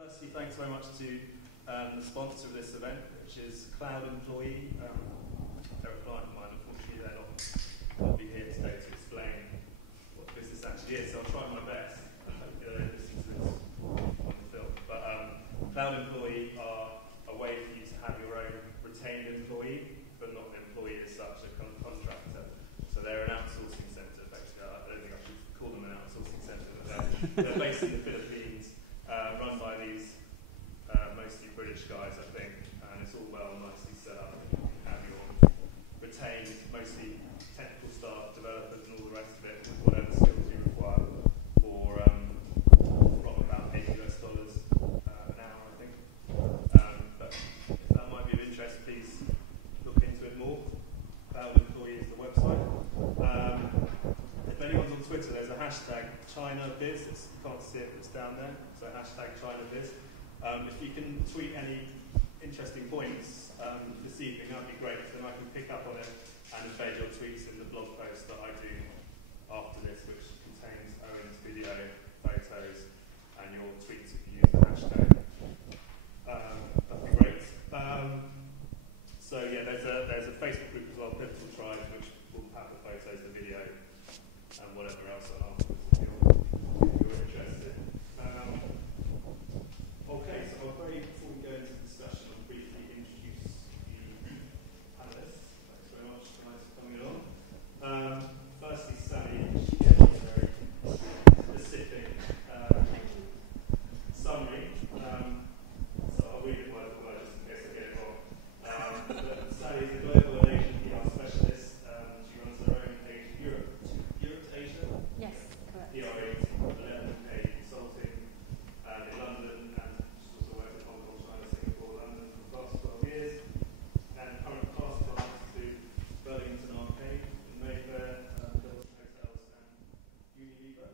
Firstly, thanks very much to the sponsor of this event, which is Cloud Employee. They're a client of mine. Unfortunately, they're not be here today to explain what the business actually is, so I'll try my best. I hope you're listening to this on the film. But Cloud Employee are a way for you to have your own retained employee, but not an employee as such, a contractor. So they're an outsourcing centre, effectively. I don't think I should call them an outsourcing centre, but they're based in the Philippines, run by these mostly British guys, I think, and it's all well and nicely set up. You have your retained, mostly technical staff, developers, and all the rest of it, with whatever skills you require for from about $80 an hour, I think. But if that might be of interest, please look into it more. Cloud Employee is the website. If anyone's on Twitter, there's a hashtag ChinaBiz. You can't see it, but it's down there. So hashtag ChinaBiz. If you can tweet any interesting points this evening, that would be great. Then I can pick up on it and embed your tweets in the blog post that I do after this, which contains Owen's video, photos, and your tweets if you use the hashtag. That'd be great. So yeah, there's a Facebook group as well, Pivotal Tribe, which will have the photos, the video, and whatever else on afterwards if you're interested. Okay, so before we go into the discussion, I'll briefly introduce the panelists. Thanks very much, guys, for coming along. Firstly, Sally, she gave me a very specific summary. So I'll read it word for word just in case I get it wrong. But Sally is a global and Asian PR specialist. She runs her own Europe to Asia? Yes, correct. PR agency called 11A Consulting in London, and she's also worked in Hong Kong, China, Singapore, London for the past 12 years. And current past clients include Burlington Arcade in Mayfair, Hilton Hotels, and Unilever.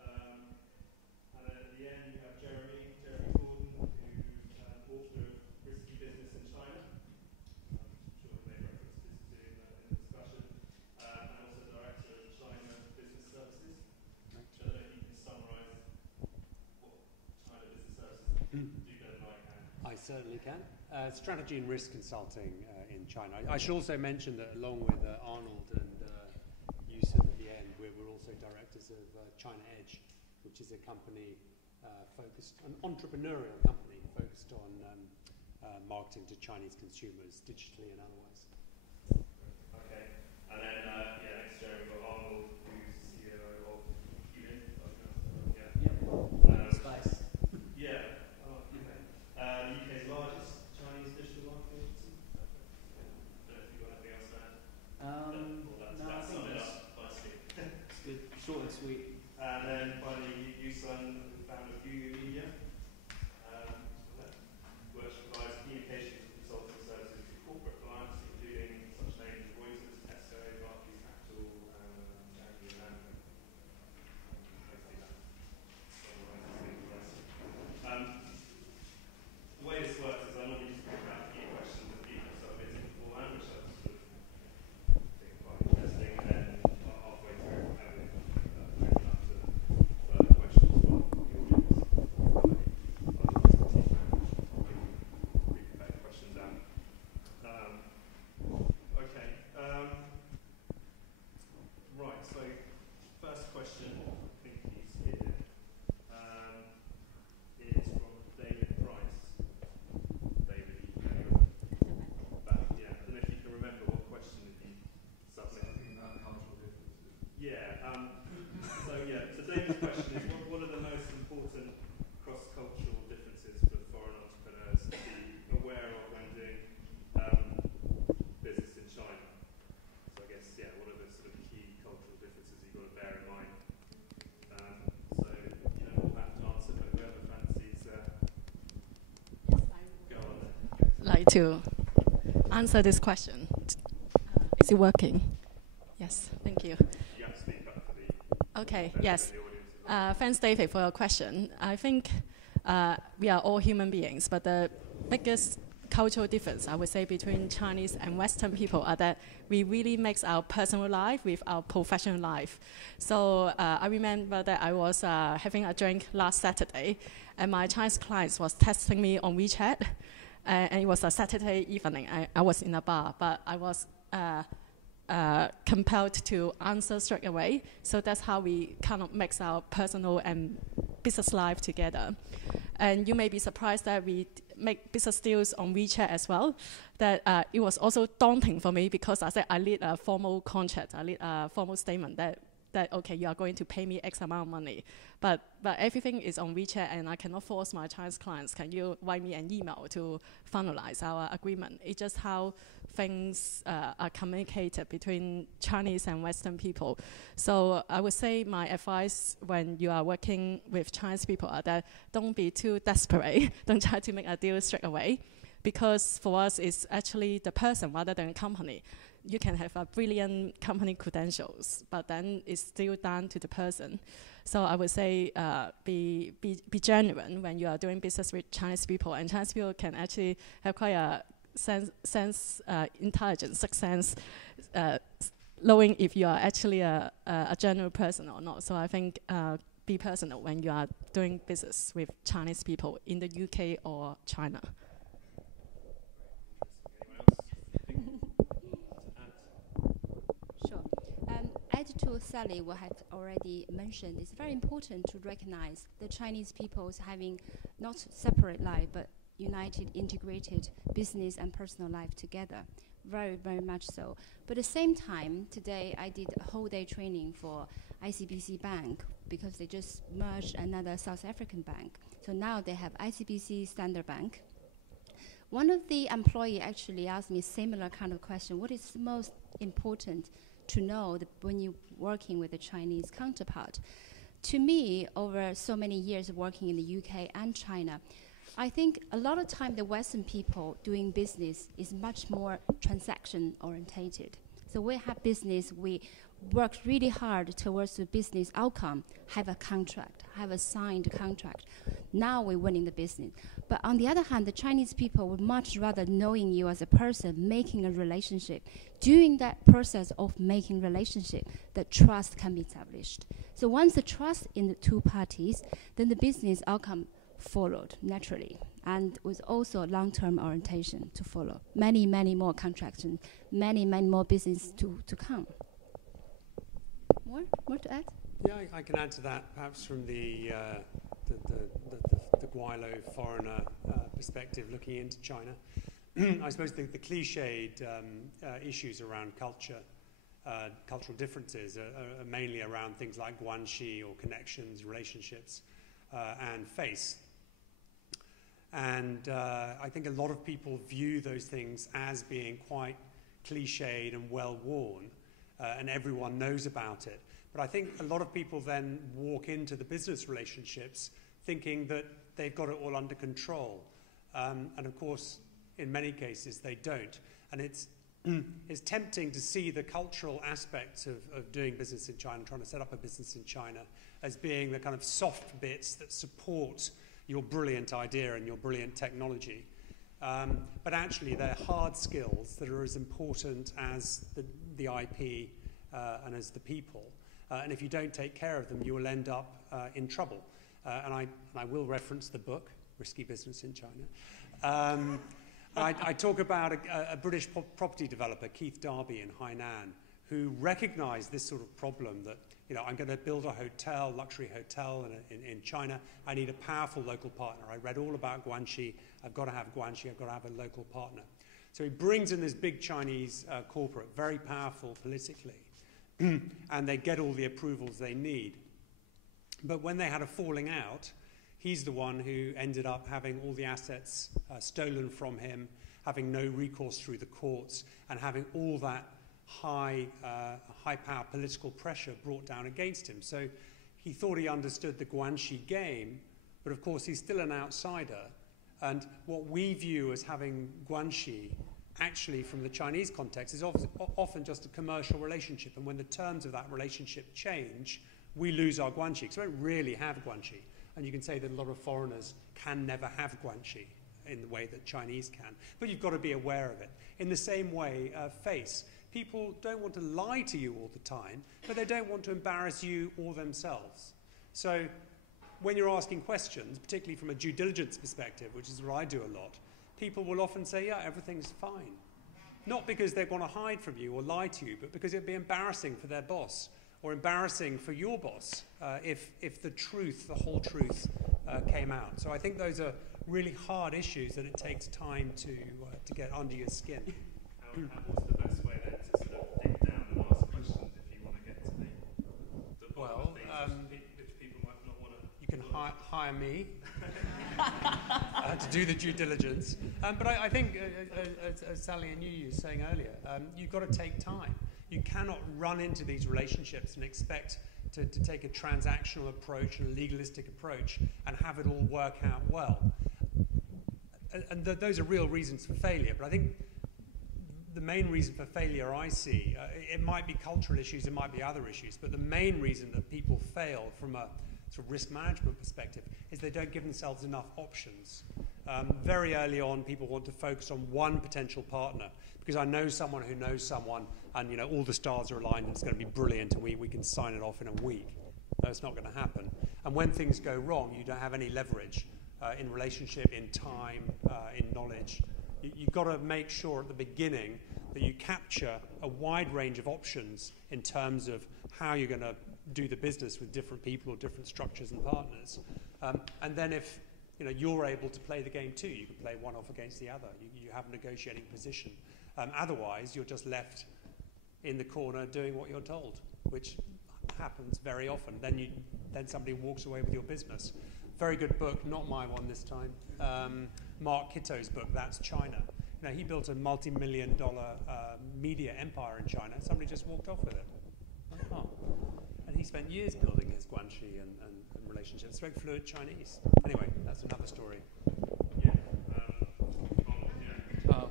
And then at the end, you have Jeremy Gordon, who's author of Risky Business in China. I'm sure I made references to in the discussion. And also director of China Business Services. I don't know if you can summarise what China Business Services do better than I can. I certainly can. Strategy and risk consulting in China. I should also mention that along with Arnold and Yusen at the end, we're also directors of China Edge, which is a company an entrepreneurial company focused on marketing to Chinese consumers, digitally and otherwise. Okay. And then, next year we've got Arnold, who's CEO of Unit. Spice. Yeah. Oh, okay. The UK's largest Chinese digital marketing agency. I don't know if you've got anything else to add. That's sum it up nicely. It's good, short and sweet. And then finally, Yusun, founder of UU Media, which provides communications and consulting services to corporate clients, including such names as Reuters, Tesco, Barclays Capital, Jaguar Land. Hopefully that summarizes the rest. The way this works is I normally just pick out a few questions that people have submitted beforehand, which I sort of think are quite interesting, and then halfway through, I will open up to further questions from the audience. Read the questions out. Okay. Right, so first question, I think he's here, is from David Price. David, I don't know if you can remember what question he submitted. Yeah. So David's question is, what are the most important cross-cultural differences for foreign entrepreneurs to be aware of when doing business in China? So I guess, what are the sort of key cultural differences you've got to bear in mind? We'll have to answer, but whoever fancies, go on then. Like to answer this question. Is it working? Yes, thank you. You have to speak up for the Okay, for yes. the audience. Thanks, David, for your question. I think we are all human beings, but the biggest cultural difference, I would say, between Chinese and Western people are that we really mix our personal life with our professional life. So I remember that I was having a drink last Saturday, and my Chinese clients was texting me on WeChat, and it was a Saturday evening. I was in a bar, but I was compelled to answer straight away. So that's how we kind of mix our personal and business life together. And you may be surprised that we make business deals on WeChat as well. That it was also daunting for me because I said I need a formal contract, I need a formal statement that okay, you are going to pay me X amount of money. But everything is on WeChat, and I cannot force my Chinese clients, can you write me an email to finalize our agreement? It's just how things are communicated between Chinese and Western people. So I would say my advice when you are working with Chinese people are that don't be too desperate. Don't try to make a deal straight away, because for us it's actually the person rather than a company. You can have a brilliant company credentials, but then it's still down to the person. So I would say be genuine when you are doing business with Chinese people, and Chinese people can actually have quite a intelligence, sixth sense, knowing if you are actually a genuine person or not. So I think be personal when you are doing business with Chinese people in the UK or China. Add to Sally what I have already mentioned, it's very important to recognize the Chinese people's having not separate life, but united, integrated business and personal life together. Very, very much so. But at the same time, today I did a whole day training for ICBC Bank because they just merged another South African bank. So now they have ICBC Standard Bank. One of the employees actually asked me a similar kind of question. What is most important to know when you're working with a Chinese counterpart? To me, over so many years of working in the UK and China, I think a lot of time the Western people doing business is much more transaction orientated. So we have business, we work really hard towards the business outcome, have a contract, have a signed contract. Now we're winning the business. But on the other hand, the Chinese people would much rather knowing you as a person, making a relationship. During that process of making relationship, the trust can be established. So once the trust in the two parties, then the business outcome followed naturally, and with also long-term orientation to follow. Many, many more contracts and many, many more business to come. More to add? Yeah, I can add to that, perhaps from the Guilo foreigner perspective, looking into China. I suppose the cliched issues around culture, cultural differences are mainly around things like guanxi or connections, relationships, and face. And I think a lot of people view those things as being quite cliched and well-worn, and everyone knows about it. But I think a lot of people then walk into the business relationships thinking that they've got it all under control. And of course, in many cases, they don't. And it's tempting to see the cultural aspects of doing business in China, trying to set up a business in China, as being the kind of soft bits that support your brilliant idea and your brilliant technology. But actually, they're hard skills that are as important as the IP and as the people. And if you don't take care of them, you will end up in trouble. And I will reference the book, Risky Business in China. I talk about a British property developer, Keith Darby in Hainan, who recognized this sort of problem that, I'm going to build a hotel, luxury hotel in China. I need a powerful local partner. I read all about guanxi. I've got to have guanxi. I've got to have a local partner. So he brings in this big Chinese corporate, very powerful politically, and they get all the approvals they need. But when they had a falling out, he's the one who ended up having all the assets stolen from him, having no recourse through the courts, and having all that high-power political pressure brought down against him. So he thought he understood the guanxi game, but of course he's still an outsider. And what we view as having guanxi, actually from the Chinese context, is often just a commercial relationship. And when the terms of that relationship change, we lose our guanxi, because we don't really have guanxi. And you can say that a lot of foreigners can never have guanxi. in the way that Chinese can. But you've got to be aware of it. In the same way, face. People don't want to lie to you all the time, but they don't want to embarrass you or themselves. So when you're asking questions, particularly from a due diligence perspective, which is what I do a lot, people will often say, yeah, everything's fine. Not because they want to hide from you or lie to you, but because it'd be embarrassing for their boss or embarrassing for your boss if the truth, the whole truth, came out. So I think those are really hard issues that it takes time to get under your skin. What's the best way then to sort of dig down and ask questions if you want to get to the bottom of things, which people might not want to... You can hire me to do the due diligence. But I think, as Sally and you were saying earlier, you've got to take time. You cannot run into these relationships and expect to take a transactional approach and a legalistic approach and have it all work out well. And those are real reasons for failure. But I think the main reason for failure I see, it might be cultural issues, it might be other issues, but the main reason that people fail from a sort of risk management perspective is they don't give themselves enough options. Very early on, people want to focus on one potential partner because I know someone who knows someone and all the stars are aligned and it's going to be brilliant and we can sign it off in a week. That's not going to happen. And when things go wrong, you don't have any leverage in relationship, in time, in knowledge. You've got to make sure at the beginning that you capture a wide range of options in terms of how you're going to do the business with different people or different structures and partners. And then if you're able to play the game too, you can play one off against the other. You have a negotiating position. Otherwise, you're just left in the corner doing what you're told, which happens very often. Then somebody walks away with your business. Very good book, not my one this time. Mark Kitto's book, That's China. He built a multi-million-dollar media empire in China. Somebody just walked off with it. Oh. And he spent years building his guanxi and relationships. Spoke fluent Chinese. Anyway, that's another story.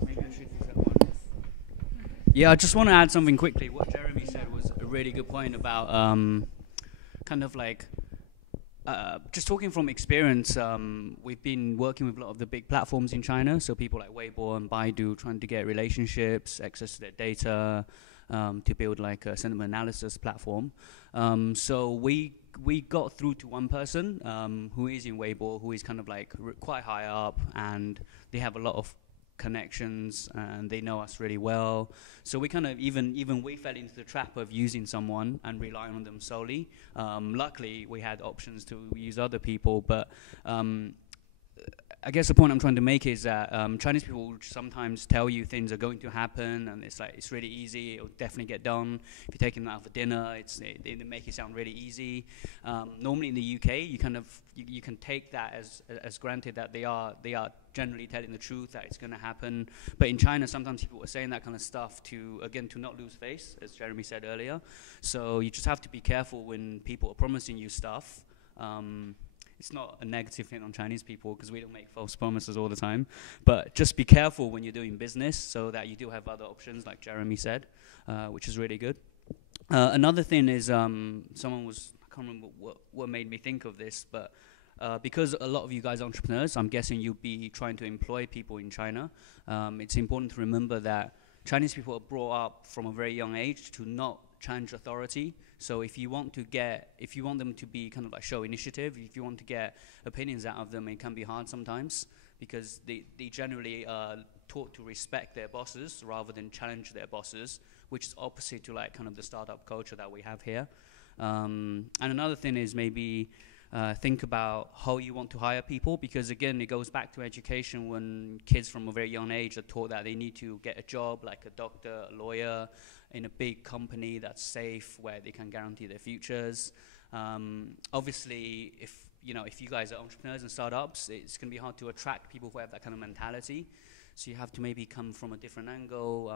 Maybe I should use that one. Yeah, I just want to add something quickly. What Jeremy said was a really good point about kind of like just talking from experience, we've been working with a lot of the big platforms in China, so people like Weibo and Baidu trying to get relationships, access to their data, to build like a sentiment analysis platform. So we got through to one person who is in Weibo, who is kind of like quite high up, and they have a lot of connections and they know us really well. So we kind of even we fell into the trap of using someone and relying on them solely. Luckily, we had options to use other people, but I guess the point I'm trying to make is that Chinese people sometimes tell you things are going to happen, and it's like it's really easy. It'll definitely get done. If you're taking them out for dinner, they make it sound really easy. Normally in the UK, you can take that as granted that they are generally telling the truth, that it's going to happen. But in China, sometimes people are saying that kind of stuff to not lose face, as Jeremy said earlier. So you just have to be careful when people are promising you stuff. It's not a negative thing on Chinese people because we don't make false promises all the time. But just be careful when you're doing business so that you do have other options, like Jeremy said, which is really good. Another thing is someone was, I can't remember what made me think of this, but because a lot of you guys are entrepreneurs, I'm guessing you'll be trying to employ people in China. It's important to remember that Chinese people are brought up from a very young age to not challenge authority. So if you want them to be kind of like show initiative, if you want to get opinions out of them, it can be hard sometimes because they generally are taught to respect their bosses rather than challenge their bosses, which is opposite to like kind of the startup culture that we have here. And another thing is maybe think about how you want to hire people, because again, it goes back to education when kids from a very young age are taught that they need to get a job like a doctor, a lawyer, in a big company that's safe, where they can guarantee their futures. Obviously, if you guys are entrepreneurs and startups, it's going to be hard to attract people who have that kind of mentality. So you have to maybe come from a different angle.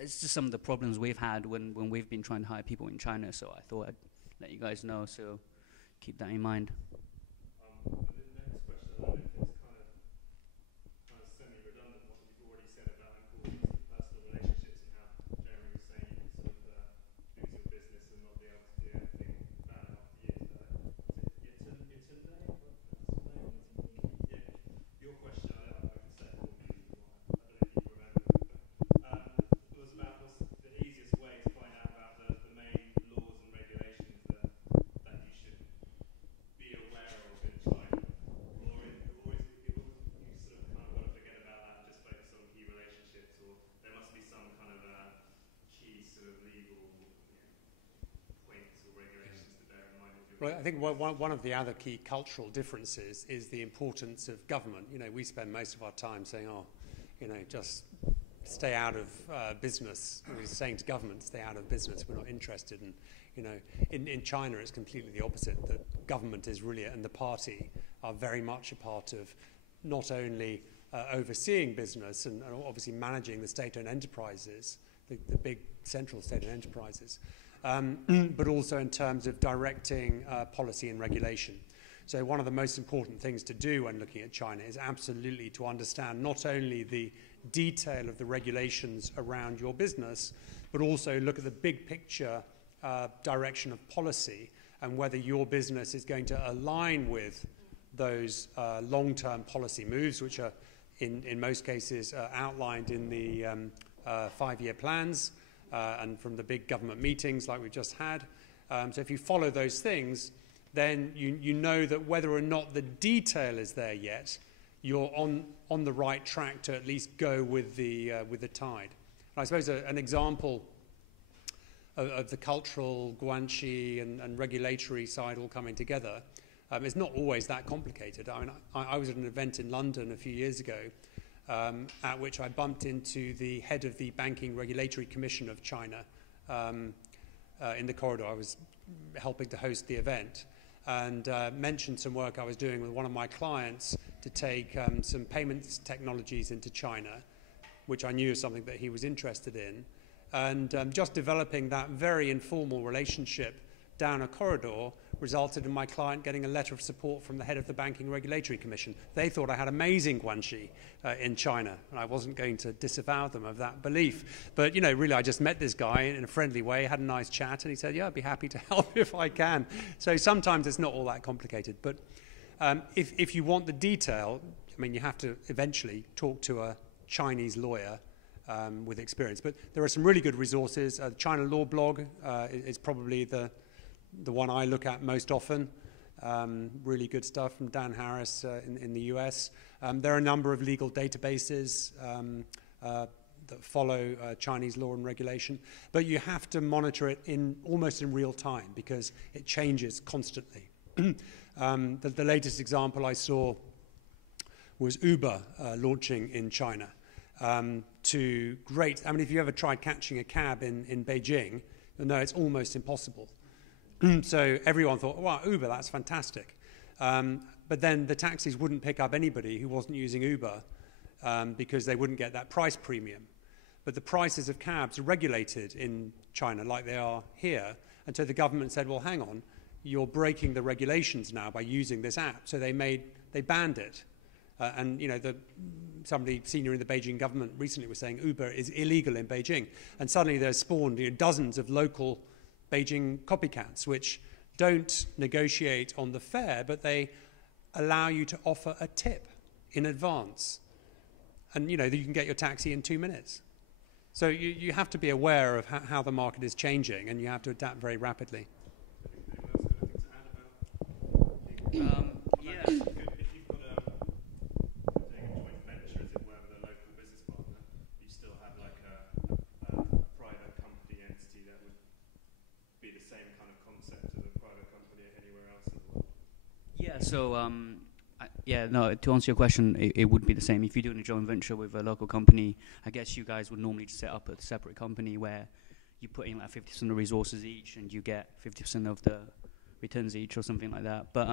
It's just some of the problems we've had when we've been trying to hire people in China. So I thought I'd let you guys know. So keep that in mind. The next question, I don't know if it's kind of semi-redundant what you've already said about importance of personal relationships and how Jeremy was saying you can sort of lose your business and not be able to do anything about it after years. Your Well, I think one of the other key cultural differences is the importance of government. You know, we spend most of our time saying, oh, you know, just stay out of business. We're saying to government, stay out of business. We're not interested in, you know, in China it's completely the opposite. That government is really, and the party are very much a part of not only overseeing business and obviously managing the state-owned enterprises, the big central state-owned enterprises, but also in terms of directing policy and regulation. So one of the most important things to do when looking at China is absolutely to understand not only the detail of the regulations around your business, but also look at the big picture direction of policy and whether your business is going to align with those long-term policy moves, which are in most cases outlined in the 5-year plans and from the big government meetings like we've just had. So if you follow those things, then you know that whether or not the detail is there yet, you're on the right track to at least go with the tide. And I suppose an example of the cultural, guanxi, and regulatory side all coming together, it's not always that complicated. I mean, I was at an event in London a few years ago at which I bumped into the head of the Banking Regulatory Commission of China in the corridor. I was helping to host the event and mentioned some work I was doing with one of my clients to take some payments technologies into China, which I knew was something that he was interested in. And just developing that very informal relationship down a corridor resulted in my client getting a letter of support from the head of the Banking Regulatory Commission. They thought I had amazing guanxi in China, and I wasn't going to disavow them of that belief. But, you know, really, I just met this guy in a friendly way, had a nice chat, and he said, yeah, I'd be happy to help if I can. So sometimes it's not all that complicated. But if you want the detail, I mean, you have to eventually talk to a Chinese lawyer with experience. But there are some really good resources. China Law Blog is probably the one I look at most often. Really good stuff from Dan Harris in the US. There are a number of legal databases that follow Chinese law and regulation, but you have to monitor it almost in real time because it changes constantly. The latest example I saw was Uber launching in China. I mean, if you ever tried catching a cab in Beijing, you'll know it's almost impossible. So everyone thought, wow, Uber, that's fantastic. But then the taxis wouldn't pick up anybody who wasn't using Uber because they wouldn't get that price premium. But the prices of cabs are regulated in China like they are here. And so the government said, well, hang on, you're breaking the regulations now by using this app. So they banned it. And, you know, somebody senior in the Beijing government recently was saying Uber is illegal in Beijing. And suddenly there's spawned dozens of local Beijing copycats, which don't negotiate on the fare, but they allow you to offer a tip in advance. And, you know, you can get your taxi in 2 minutes. So you have to be aware of how the market is changing, and you have to adapt very rapidly. If you've got doing a joint venture, as it were, with a local business partner, you still have like a private company entity that would be the same kind of concept as a private company anywhere else in the world? Yeah, so to answer your question, it would be the same. If you're doing a joint venture with a local company, I guess you guys would normally set up a separate company where you put in like 50% of resources each and you get 50% of the returns each or something like that. But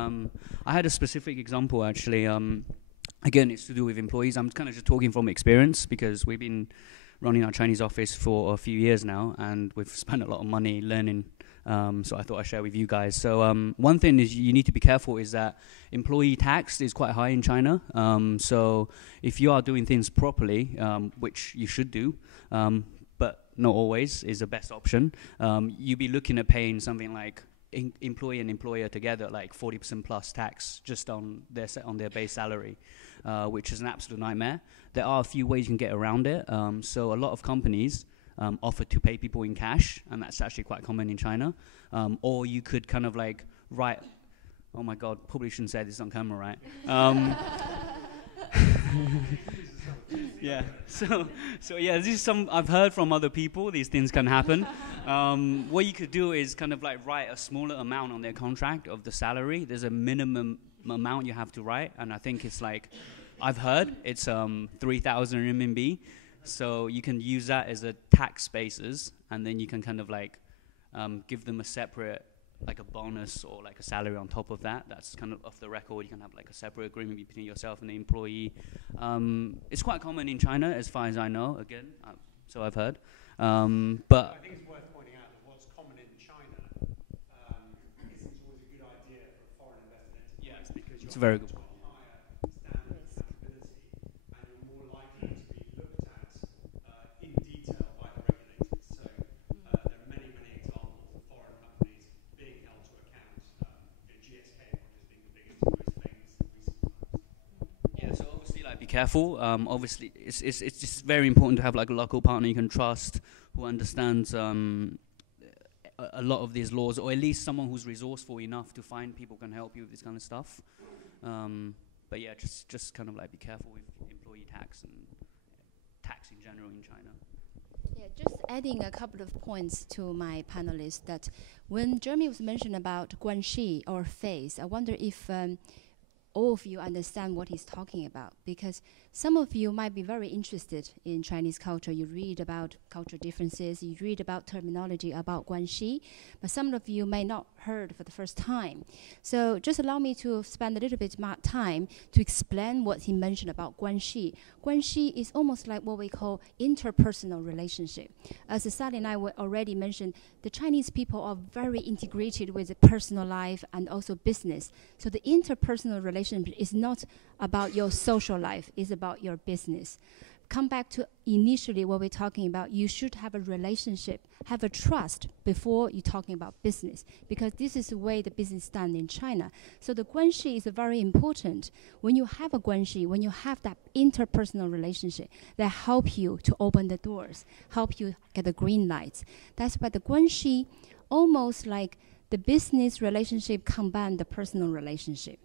I had a specific example actually. Again, it's to do with employees. I'm kind of just talking from experience because we've been running our Chinese office for a few years now and we've spent a lot of money learning. So I thought I'd share with you guys. So one thing is you need to be careful is that employee tax is quite high in China. So if you are doing things properly, which you should do, but not always is the best option, you'd be looking at paying something like employee and employer together, like 40% plus tax just on their base salary, which is an absolute nightmare. There are a few ways you can get around it. So a lot of companies offer to pay people in cash, and that's actually quite common in China. Or you could kind of like write, oh my God, probably shouldn't say this on camera, right? Yeah. So yeah, this is some I've heard from other people. These things can happen. What you could do is kind of like write a smaller amount on their contract of the salary. There's a minimum amount you have to write, and I think it's like I've heard it's 3,000 RMB. So you can use that as a tax basis, and then you can kind of like give them a separate, like a bonus or like a salary on top of that. That's kind of off the record. You can have like a separate agreement between yourself and the employee. It's quite common in China, as far as I know. Again, so I've heard. But I think it's worth pointing out that what's common in China isn't always a good idea for a foreign investment enterprise. Yeah, because it's you're very good. to a higher standard of accountability, and you're more likely to be looked at in detail by the regulators. So there are many, many examples of foreign companies being held to account. GSK just being the biggest, most famous in recent times. yeah, so obviously, like, be careful. Obviously, it's just very important to have like a local partner you can trust, who understands a lot of these laws, or at least someone who's resourceful enough to find people who can help you with this kind of stuff. But yeah, just kind of like be careful with employee tax and tax in general in China. Yeah, just adding a couple of points to my panelists, that when Jeremy was mentioned about guanxi or face, I wonder if all of you understand what he's talking about, because some of you might be very interested in Chinese culture. You read about cultural differences, you read about terminology about guanxi, but some of you may not heard for the first time. So just allow me to spend a little bit more time to explain what he mentioned about guanxi. Guanxi is almost like what we call interpersonal relationship. As Sally and I already mentioned, the Chinese people are very integrated with the personal life and also business. So the interpersonal relationship is not about your social life, it's about your business. Come back to initially what we're talking about. You should have a relationship, have a trust before you're talking about business, because this is the way the business is done in China. So the guanxi is very important. When you have a guanxi, when you have that interpersonal relationship, that help you to open the doors, help you get the green lights. That's why the guanxi, almost like the business relationship combine the personal relationship.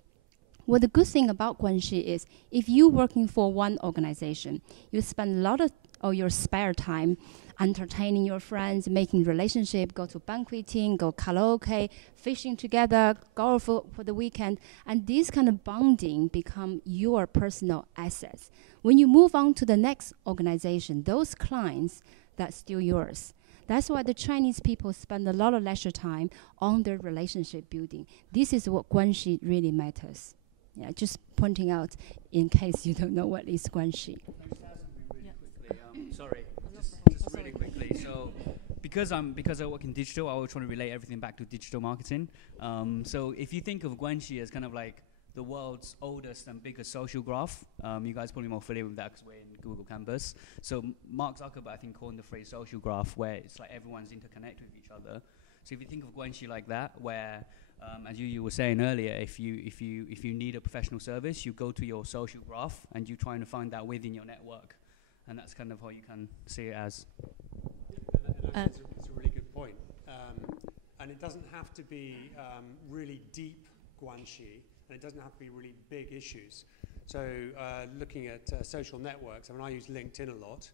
Well, the good thing about guanxi is if you're working for one organization, you spend a lot of your spare time entertaining your friends, making relationship, go to banqueting, go karaoke, fishing together, golf for the weekend, and this kind of bonding become your personal assets. When you move on to the next organization, those clients, that's still yours. That's why the Chinese people spend a lot of leisure time on their relationship building. This is what guanxi really matters. Yeah, just pointing out in case you don't know what is guanxi. Sorry, just really quickly. So, because I work in digital, I was trying to relate everything back to digital marketing. So, if you think of guanxi as kind of like the world's oldest and biggest social graph, you guys probably more familiar with that because we're in Google Canvas. So, Mark Zuckerberg, I think, coined the phrase social graph, where it's like everyone's interconnected with each other. So, if you think of guanxi like that, where as you were saying earlier, if you need a professional service, you go to your social graph and you're trying to find that within your network, and that's kind of how you can see it as. It's a really good point, and it doesn't have to be really deep guanxi, and it doesn't have to be really big issues. So looking at social networks, I mean, I use LinkedIn a lot.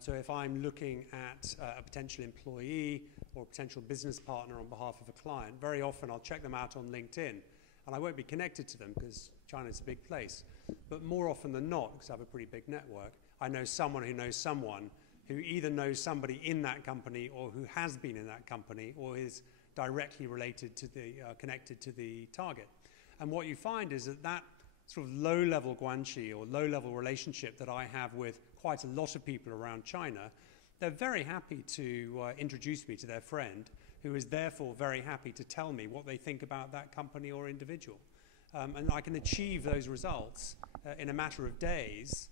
So if I'm looking at a potential employee or a potential business partner on behalf of a client, very often I'll check them out on LinkedIn, and I won't be connected to them because China's a big place. But more often than not, because I have a pretty big network, I know someone who either knows somebody in that company or who has been in that company or is directly related to the connected to the target. And what you find is that sort of low-level guanxi or low-level relationship that I have with quite a lot of people around China, they're very happy to introduce me to their friend, who is therefore very happy to tell me what they think about that company or individual. And I can achieve those results in a matter of days,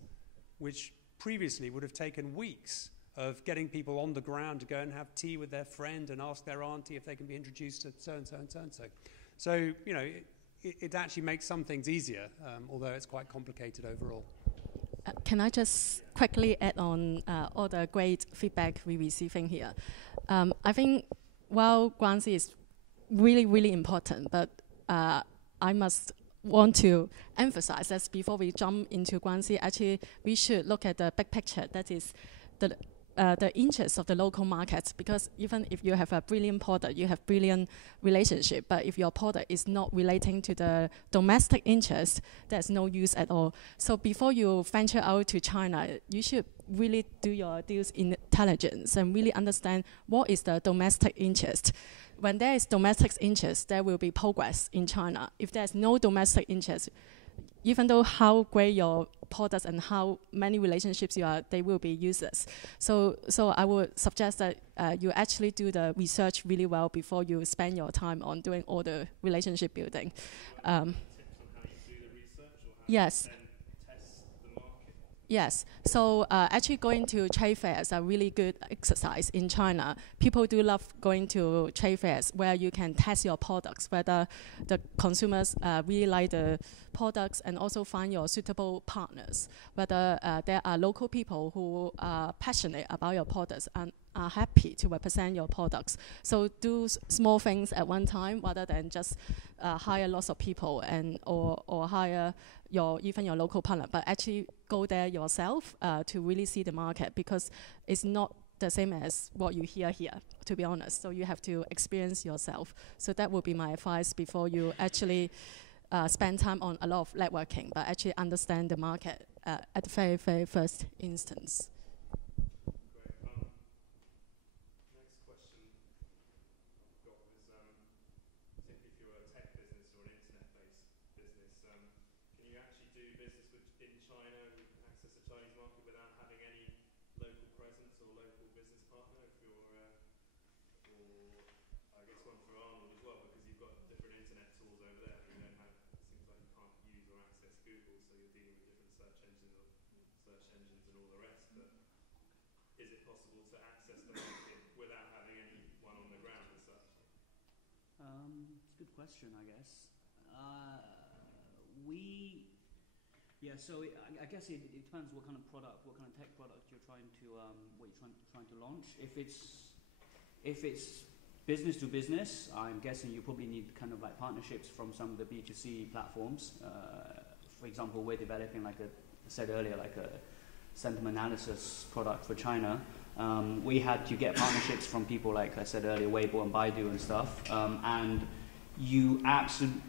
which previously would have taken weeks of getting people on the ground to go and have tea with their friend and ask their auntie if they can be introduced to so-and-so and so-and-so. So, you know, it actually makes some things easier, although it's quite complicated overall. Can I just quickly add on all the great feedback we're receiving here? I think while guanxi is really, really important, but I must want to emphasize that before we jump into Guangxi, actually we should look at the big picture. That is the interest of the local markets, because even if you have a brilliant product, you have brilliant relationship, but if your product is not relating to the domestic interest, there's no use at all. So before you venture out to China, you should really do your due intelligence and really understand what is the domestic interest. When there is domestic interest, there will be progress in China. If there's no domestic interest, even though how great your products and how many relationships you are, they will be useless. So I would suggest that you actually do the research really well before you spend your time on doing all the relationship building. Yes. Yes, so actually going to trade fairs are really good exercise in China. People do love going to trade fairs where you can test your products, whether the consumers really like the products, and also find your suitable partners, whether there are local people who are passionate about your products and are happy to represent your products. So do small things at one time rather than just hire lots of people and or hire even your local partner, but actually go there yourself to really see the market, because it's not the same as what you hear here, to be honest. So you have to experience yourself. So that would be my advice before you actually spend time on a lot of networking, but actually understand the market at the very, very first instance. Is it possible to access the market without having anyone on the ground as such? It's a good question, I guess. So I guess it depends what kind of product, what kind of tech product you're trying to launch. If it's business to business, I'm guessing you probably need kind of like partnerships from some of the B2C platforms. For example, we're developing, like I said earlier, like a sentiment analysis product for China. We had to get partnerships from people like I said earlier, Weibo and Baidu and stuff. And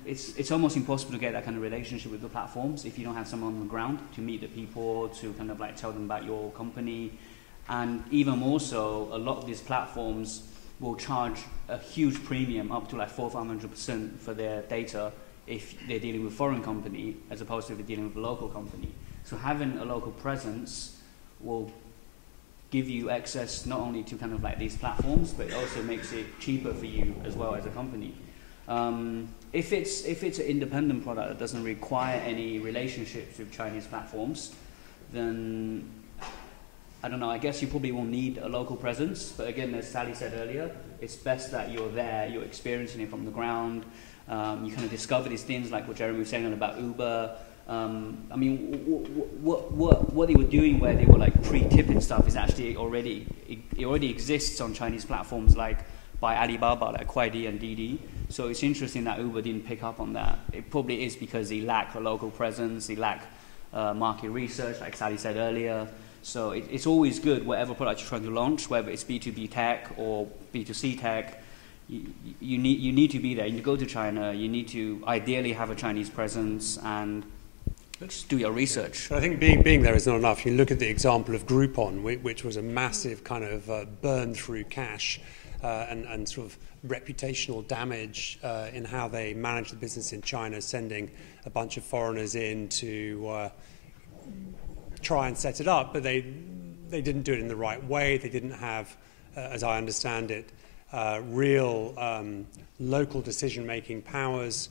it's almost impossible to get that kind of relationship with the platforms if you don't have someone on the ground to meet the people, to kind of like tell them about your company. And even more so, a lot of these platforms will charge a huge premium, up to like 400-500% for their data if they're dealing with a foreign company, as opposed to if they're dealing with a local company. So having a local presence will give you access not only to kind of like these platforms, but it also makes it cheaper for you as well as a company. If it's an independent product that doesn't require any relationships with Chinese platforms, then I don't know, I guess you probably won't need a local presence. But again, as Sally said earlier, it's best that you're there, you're experiencing it from the ground. You kind of discover these things like what Jeremy was saying about Uber. I mean, what they were doing where they were like pre-tipping stuff is actually it already exists on Chinese platforms like by Alibaba, like Kuaidi and Didi. So it's interesting that Uber didn't pick up on that. It probably is because they lack a local presence, they lack market research, like Sally said earlier. So it's always good, whatever product you're trying to launch, whether it's B2B tech or B2C tech, you need to be there. You go to China, you need to ideally have a Chinese presence and just do your research. But I think being there is not enough. You look at the example of Groupon, which was a massive kind of burn through cash and sort of reputational damage in how they managed the business in China, sending a bunch of foreigners in to try and set it up, but they didn't do it in the right way. They didn't have, as I understand it, real local decision-making powers.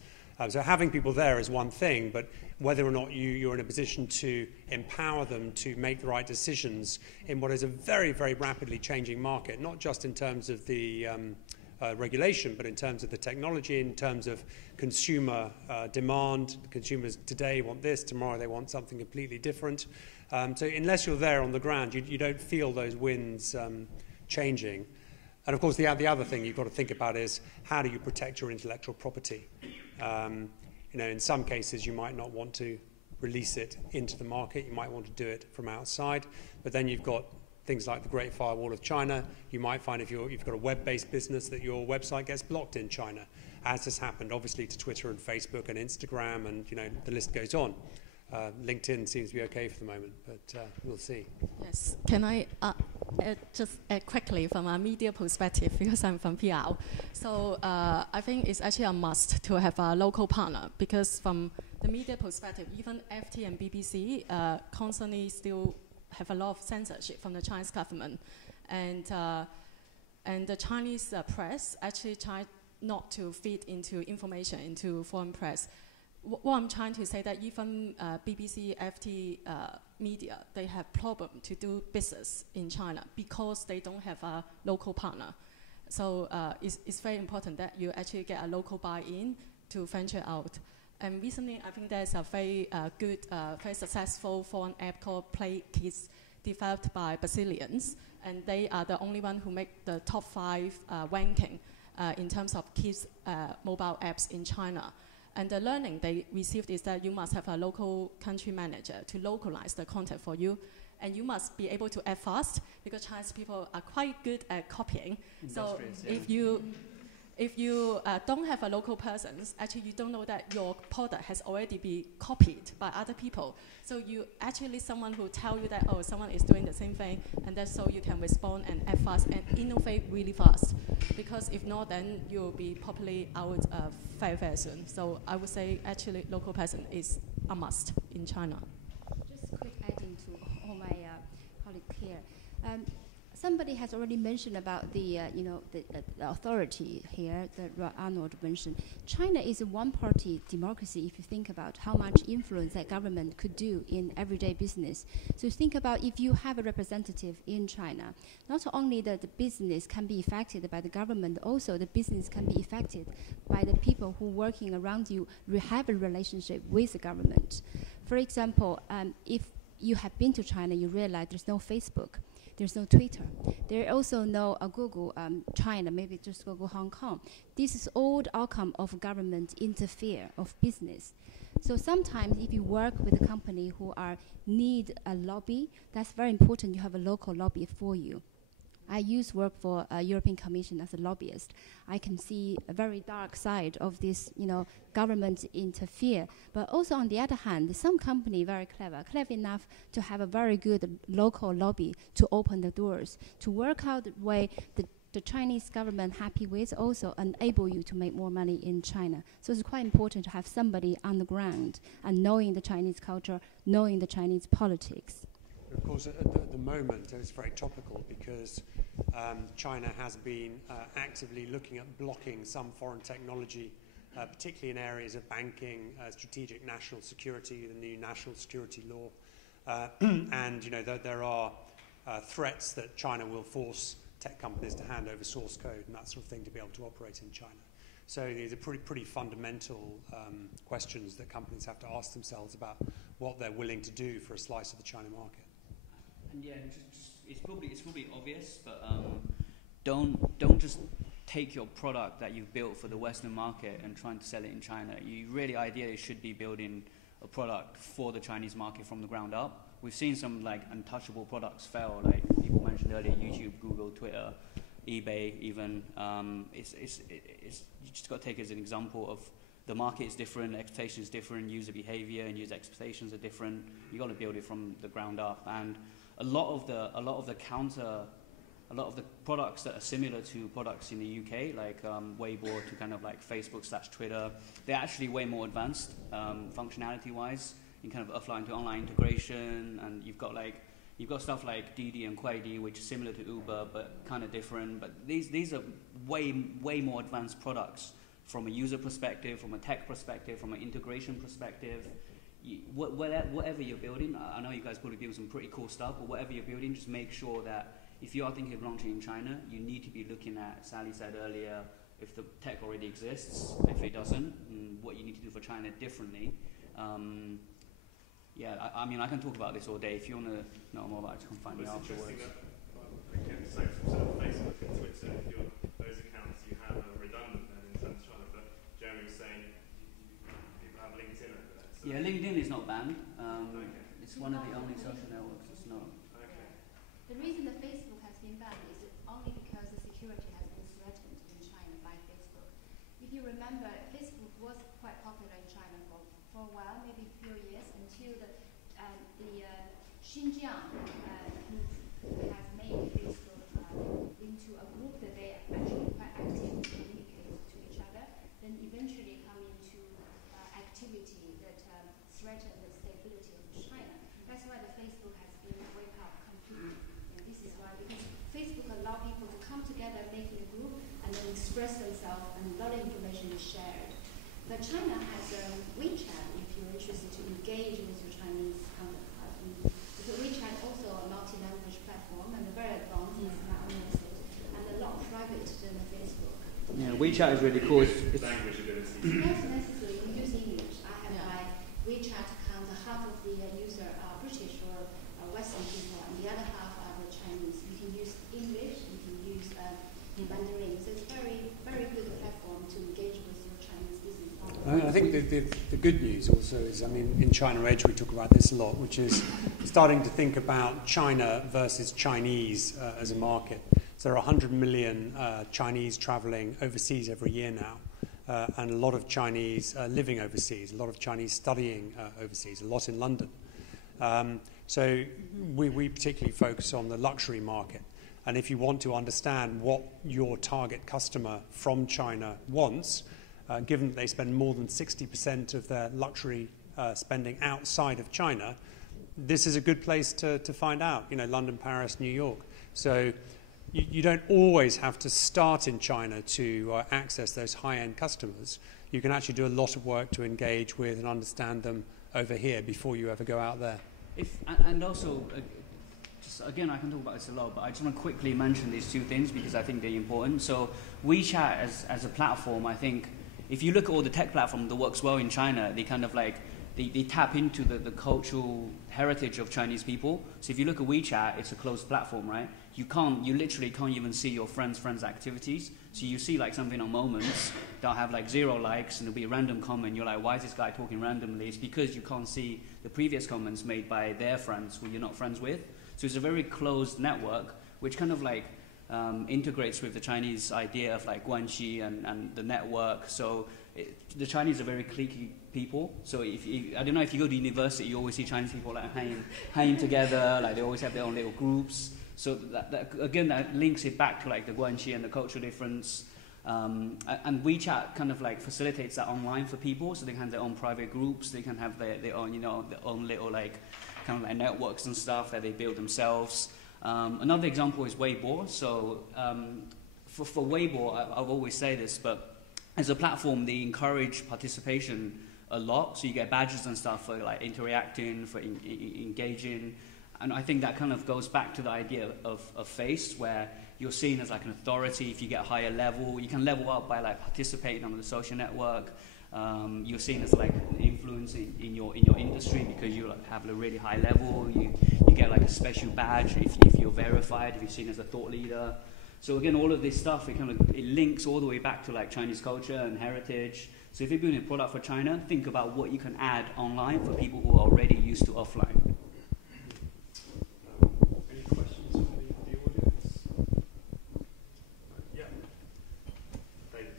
So having people there is one thing, but whether or not you're in a position to empower them to make the right decisions in what is a very, very rapidly changing market, not just in terms of the regulation, but in terms of the technology, in terms of consumer demand. Consumers today want this, tomorrow they want something completely different. So unless you're there on the ground, you don't feel those winds changing. And of course, the other thing you've got to think about is how do you protect your intellectual property? in some cases you might not want to release it into the market. You might want to do it from outside. But then you've got things like the Great Firewall of China. You might find if you've got a web-based business that your website gets blocked in China, as has happened obviously to Twitter and Facebook and Instagram, and the list goes on. LinkedIn seems to be okay for the moment, but we'll see. Yes, can I just add quickly from a media perspective, because I'm from PR. So I think it's actually a must to have a local partner, because from the media perspective, even FT and BBC constantly still have a lot of censorship from the Chinese government. And the Chinese press actually try not to feed into information into foreign press. What I'm trying to say that even BBC, FT media, they have problem to do business in China because they don't have a local partner. So it's very important that you actually get a local buy-in to venture out. And recently, I think there's a very good, very successful foreign app called Play Kids, developed by Brazilians, and they are the only one who make the top 5 ranking in terms of kids mobile apps in China. And the learning they received is that you must have a local country manager to localize the content for you. And you must be able to act fast, because Chinese people are quite good at copying. So if you don't have a local presence, actually you don't know that your product has already been copied by other people. So you actually need someone who tell you that, oh, someone is doing the same thing, and that's so you can respond and act fast and innovate really fast. Because if not, then you'll be probably out very, very soon. So I would say actually local presence is a must in China. Just quick adding to all my colleagues here. Somebody has already mentioned about the authority here that Arnold mentioned. China is a one-party democracy if you think about how much influence that government could do in everyday business. So think about if you have a representative in China, not only that the business can be affected by the government, also the business can be affected by the people who working around you have a relationship with the government. For example, if you have been to China, you realize there's no Facebook. There's no Twitter. There also no Google China, maybe just Google Hong Kong. This is all the outcome of government interfere of business. So sometimes if you work with a company who need a lobby, that's very important. You have a local lobby for you. I used to work for a European Commission as a lobbyist. I can see a very dark side of this, government interfere. But also on the other hand, some company very clever enough to have a very good local lobby to open the doors, to work out the way the Chinese government happy with, also enable you to make more money in China. So it's quite important to have somebody on the ground and knowing the Chinese culture, knowing the Chinese politics. Of course, at the moment, it's very topical because China has been actively looking at blocking some foreign technology, particularly in areas of banking, strategic national security, the new national security law. And, there are threats that China will force tech companies to hand over source code and that sort of thing to be able to operate in China. So these are pretty fundamental questions that companies have to ask themselves about what they're willing to do for a slice of the China market. And yeah, it's probably obvious, but don't just take your product that you've built for the Western market and trying to sell it in China. You really ideally should be building a product for the Chinese market from the ground up. We've seen some untouchable products fail, like people mentioned earlier, YouTube, Google, Twitter, eBay, even. You just got to take it as an example of the market is different, expectation is different, user behavior and user expectations are different. You got to build it from the ground up, and a lot of the products that are similar to products in the UK, like Weibo to kind of like Facebook/Twitter, they're actually way more advanced functionality-wise in kind of offline to online integration, and you've got stuff like Didi and Kuaidi, which is similar to Uber but kind of different. But these are way more advanced products from a user perspective, from a tech perspective, from an integration perspective. Whatever you're building, I know you guys probably build some pretty cool stuff, but whatever you're building, just make sure that if you are thinking of launching in China, you need to be looking at, Sally said earlier, if the tech already exists, if it doesn't, what you need to do for China differently. I mean, I can talk about this all day. If you want to know more about it, you can find me afterwards. So Facebook and Twitter, those accounts you have are redundant in terms of China, but Jeremy was saying people have Yeah, LinkedIn is not banned. Okay. It's one of the only social networks that's not. Okay. The reason that Facebook has been banned is only because the security has been threatened in China by Facebook. If you remember, Facebook was quite popular in China for a while, maybe a few years, until the Xinjiang group has made Facebook into a group that they actually quite active to communicate to each other, then eventually come into activity that threaten the stability of China. That's why the Facebook has been wiped out completely. And this is why, because Facebook allows people to come together, making a group, and then express themselves, and a lot of information is shared. But China has WeChat, if you're interested to engage with your Chinese counterpart. Because WeChat also a multi-language platform and very advanced, it's not only and a lot private than the Facebook. Yeah, WeChat is really cool. It's Language ability. It's not necessary. We use English. I have my WeChat account. Half of the user are British or Western people, and the other half are the Chinese. You can use English. You can use Mandarin. So it's very, very good platform to engage with your Chinese business partners. I think the good news also is, I mean, in China Edge we talk about this a lot, which is starting to think about China versus Chinese as a market. So there are 100 million Chinese traveling overseas every year now, and a lot of Chinese living overseas, a lot of Chinese studying overseas, a lot in London. So we particularly focus on the luxury market. And if you want to understand what your target customer from China wants, given that they spend more than 60% of their luxury spending outside of China, this is a good place to find out, you know, London, Paris, New York. So you don't always have to start in China to access those high-end customers. You can actually do a lot of work to engage with and understand them over here before you ever go out there. And also, just again, I can talk about this a lot, but I just want to quickly mention these two things because I think they're important. So WeChat as a platform, I think, if you look at all the tech platforms that works well in China, they kind of like, they tap into the cultural heritage of Chinese people. So if you look at WeChat, it's a closed platform, right? You literally can't even see your friends' activities. So you see like something on Moments, they'll have like 0 likes and there'll be a random comment. You're like, why is this guy talking randomly? It's because you can't see the previous comments made by their friends who you're not friends with. So it's a very closed network, which kind of like integrates with the Chinese idea of like guanxi and the network. So the Chinese are very cliquey people. So I don't know, if you go to university, you always see Chinese people like hanging together, like they always have their own little groups. So that links it back to like the guanxi and the cultural difference. And WeChat kind of like facilitates that online for people, so they can have their own private groups, they can have their own, you know, their own little like kind of like networks and stuff that they build themselves. Another example is Weibo. So for Weibo, I've always say this, but as a platform, they encourage participation a lot. So you get badges and stuff for like interacting, for engaging. And I think that kind of goes back to the idea of face, where you're seen as like an authority. If you get a higher level, you can level up by like participating on the social network. You're seen as like an influence in your industry because you like have a really high level. You get like a special badge if you're verified, if you're seen as a thought leader. So again, all of this stuff, it links all the way back to like Chinese culture and heritage. So if you're building a product for China, think about what you can add online for people who are already used to offline. Any questions from the audience? Yeah. David.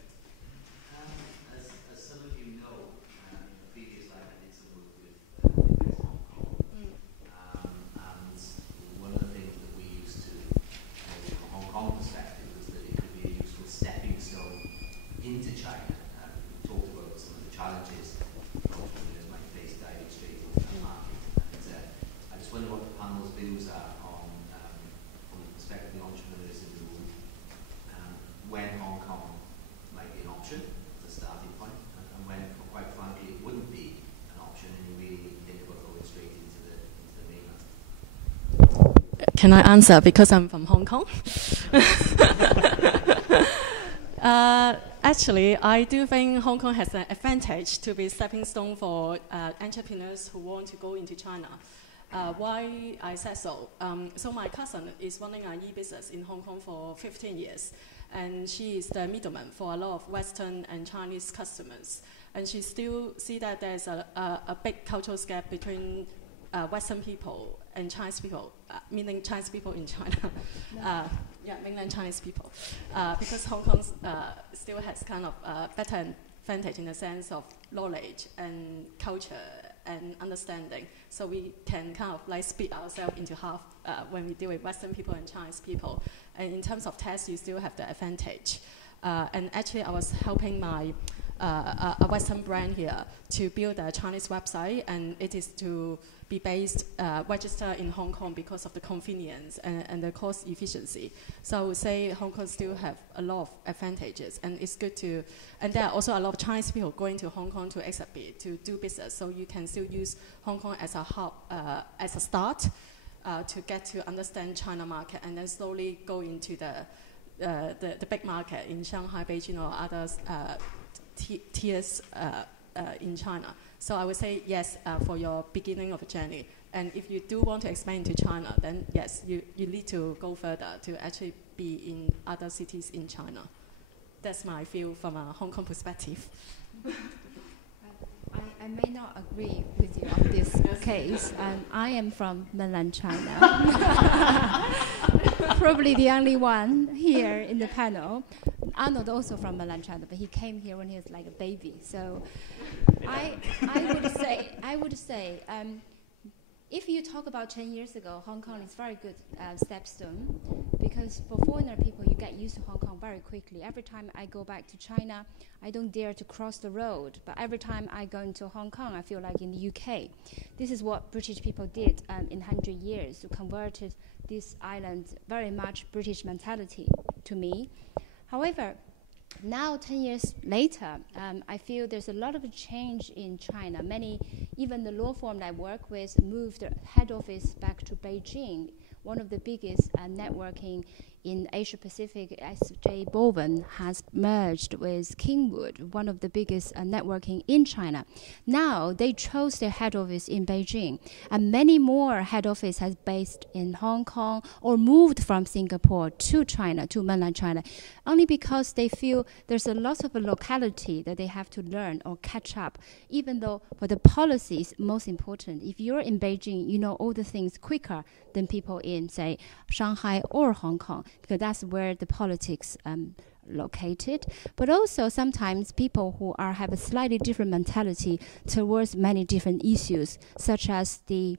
As some of you know, in the previous life I did some work with Hong Kong. And one of the things that we used to know from a Hong Kong perspective was that it could be a useful stepping stone into China. We talked about some of the challenges entrepreneurs might face diving straight into that market. And I just wonder what the panel's views are on, from the perspective of the entrepreneurs in the room, when Hong Kong might be an option as a starting point, and when, quite frankly, it wouldn't be an option and you really need to think about going straight into the mainland. Can I answer because I'm from Hong Kong? Actually, I do think Hong Kong has an advantage to be a stepping stone for entrepreneurs who want to go into China. Why I said so? So my cousin is running an e-business in Hong Kong for 15 years, and she is the middleman for a lot of Western and Chinese customers. And she still see that there's a big cultural gap between Western people and Chinese people, meaning Chinese people in China. Mainland Chinese people. Because Hong Kong still has kind of better advantage in the sense of knowledge and culture and understanding. So we can kind of like split ourselves into half when we deal with Western people and Chinese people. And in terms of tests, you still have the advantage. And actually, I was helping my a Western brand here to build a Chinese website, and it is to be based, registered in Hong Kong because of the convenience and the cost efficiency. So I would say Hong Kong still have a lot of advantages, and it's good to, and there are also a lot of Chinese people going to Hong Kong to exhibit, to do business, so you can still use Hong Kong as a hub, as a start to get to understand China market, and then slowly go into the big market in Shanghai, Beijing, or other tiers in China. So I would say yes for your beginning of a journey. And if you do want to expand to China, then yes, you need to go further to actually be in other cities in China. That's my view from a Hong Kong perspective. I may not agree with you on this case. I am from mainland China. Probably the only one here in the panel. Arnold also from mainland China, but he came here when he was like a baby. So I would say, if you talk about 10 years ago, Hong Kong is very good stepstone, because for foreigner people, you get used to Hong Kong very quickly. Every time I go back to China, I don't dare to cross the road. But every time I go into Hong Kong, I feel like in the UK. This is what British people did in 100 years, to converted this island very much British mentality to me. However, now 10 years later, I feel there's a lot of change in China. Even the law firm I work with, moved their head office back to Beijing. One of the biggest networking in Asia Pacific, SJ Bowen, has merged with Kingwood, one of the biggest networking in China. Now they chose their head office in Beijing, and many more head office has based in Hong Kong or moved from Singapore to China, to mainland China, only because they feel there's a lot of locality that they have to learn or catch up, even though for the policy is most important. If you're in Beijing, you know all the things quicker than people in, say, Shanghai or Hong Kong, because that's where the politics located. But also sometimes people who have a slightly different mentality towards many different issues, such as the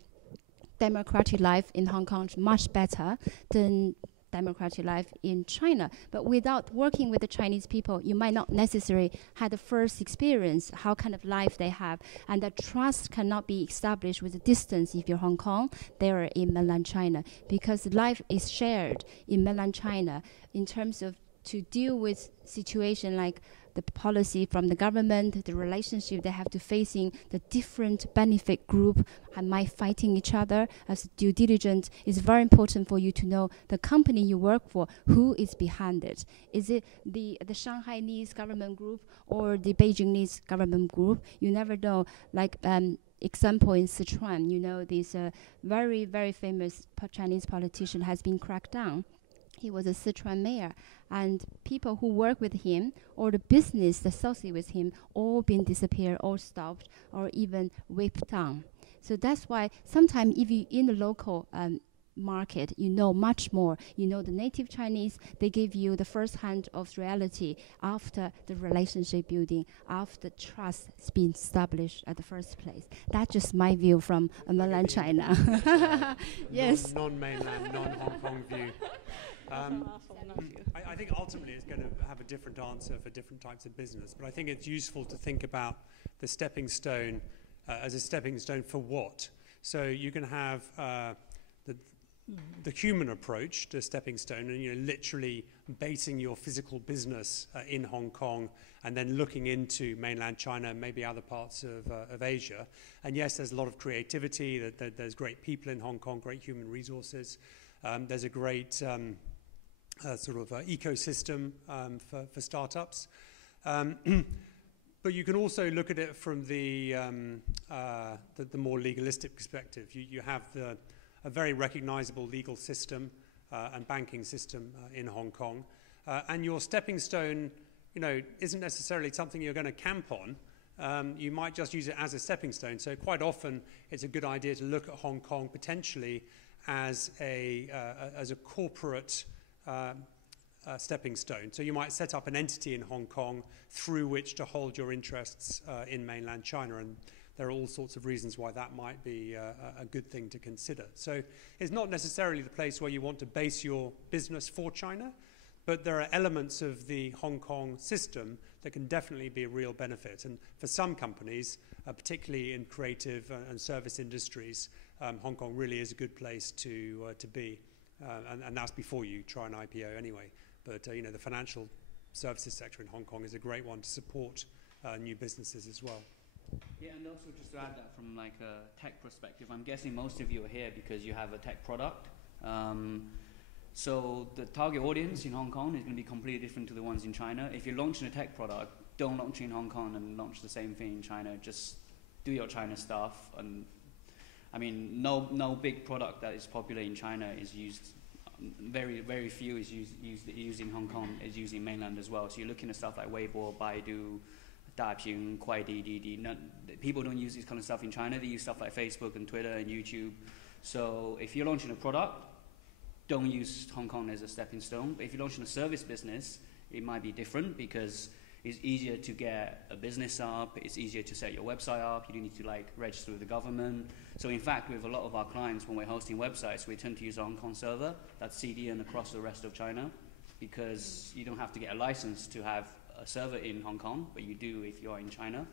democratic life in Hong Kong is much better than democratic life in China. But without working with the Chinese people, you might not necessarily have the first experience how kind of life they have, and that trust cannot be established with the distance if you're Hong Kong, they're in mainland China, because life is shared in mainland China in terms of to deal with situation like the policy from the government, the relationship they have to facing, the different benefit group might fighting each other. As due diligence, it's very important for you to know the company you work for, who is behind it. Is it the Shanghainese government group or the Beijingese government group? You never know. Like example in Sichuan, you know, this very, very famous Chinese politician has been cracked down. He was a Sichuan mayor, and people who work with him or the business associated with him all been disappeared or stopped or even whipped down. So that's why sometimes if you in the local market, you know much more. You know the native Chinese, they give you the first hand of reality after the relationship building, after trust has been established at the first place. That's just my view from mainland China. Yes. Non-mainland, non-Hong Kong view. I think ultimately it's going to have a different answer for different types of business, but I think it's useful to think about the stepping stone as a stepping stone for what. So you can have the human approach to stepping stone, and literally basing your physical business in Hong Kong and then looking into mainland China and maybe other parts of Asia. And yes, there's a lot of creativity, there's great people in Hong Kong, great human resources. There's a great ecosystem for startups. But you can also look at it from the more legalistic perspective. You have a very recognizable legal system and banking system in Hong Kong. And your stepping stone, isn't necessarily something you're going to camp on. you might just use it as a stepping stone. So quite often it's a good idea to look at Hong Kong potentially as a corporate stepping stone. So you might set up an entity in Hong Kong through which to hold your interests in mainland China, and there are all sorts of reasons why that might be a good thing to consider. So it's not necessarily the place where you want to base your business for China, but there are elements of the Hong Kong system that can definitely be a real benefit. And for some companies, particularly in creative and service industries, Hong Kong really is a good place to be. And that's before you try an IPO anyway. But the financial services sector in Hong Kong is a great one to support new businesses as well. Yeah, and also just to add that from like a tech perspective, I'm guessing most of you are here because you have a tech product. So the target audience in Hong Kong is going to be completely different to the ones in China. If you're launching a tech product, don't launch in Hong Kong and launch the same thing in China. Just do your China stuff. And I mean, no big product that is popular in China is used. Very few is used in Hong Kong, is used in mainland as well. So you're looking at stuff like Weibo, Baidu, Daping, Kuaidi. People don't use this kind of stuff in China. They use stuff like Facebook and Twitter and YouTube. So if you're launching a product, don't use Hong Kong as a stepping stone. But if you're launching a service business, it might be different because it's easier to get a business up. It's easier to set your website up. You don't need to like register with the government. So in fact, with a lot of our clients, when we're hosting websites, we tend to use a Hong Kong server that's CDN across the rest of China, because you don't have to get a license to have a server in Hong Kong, but you do if you're in China.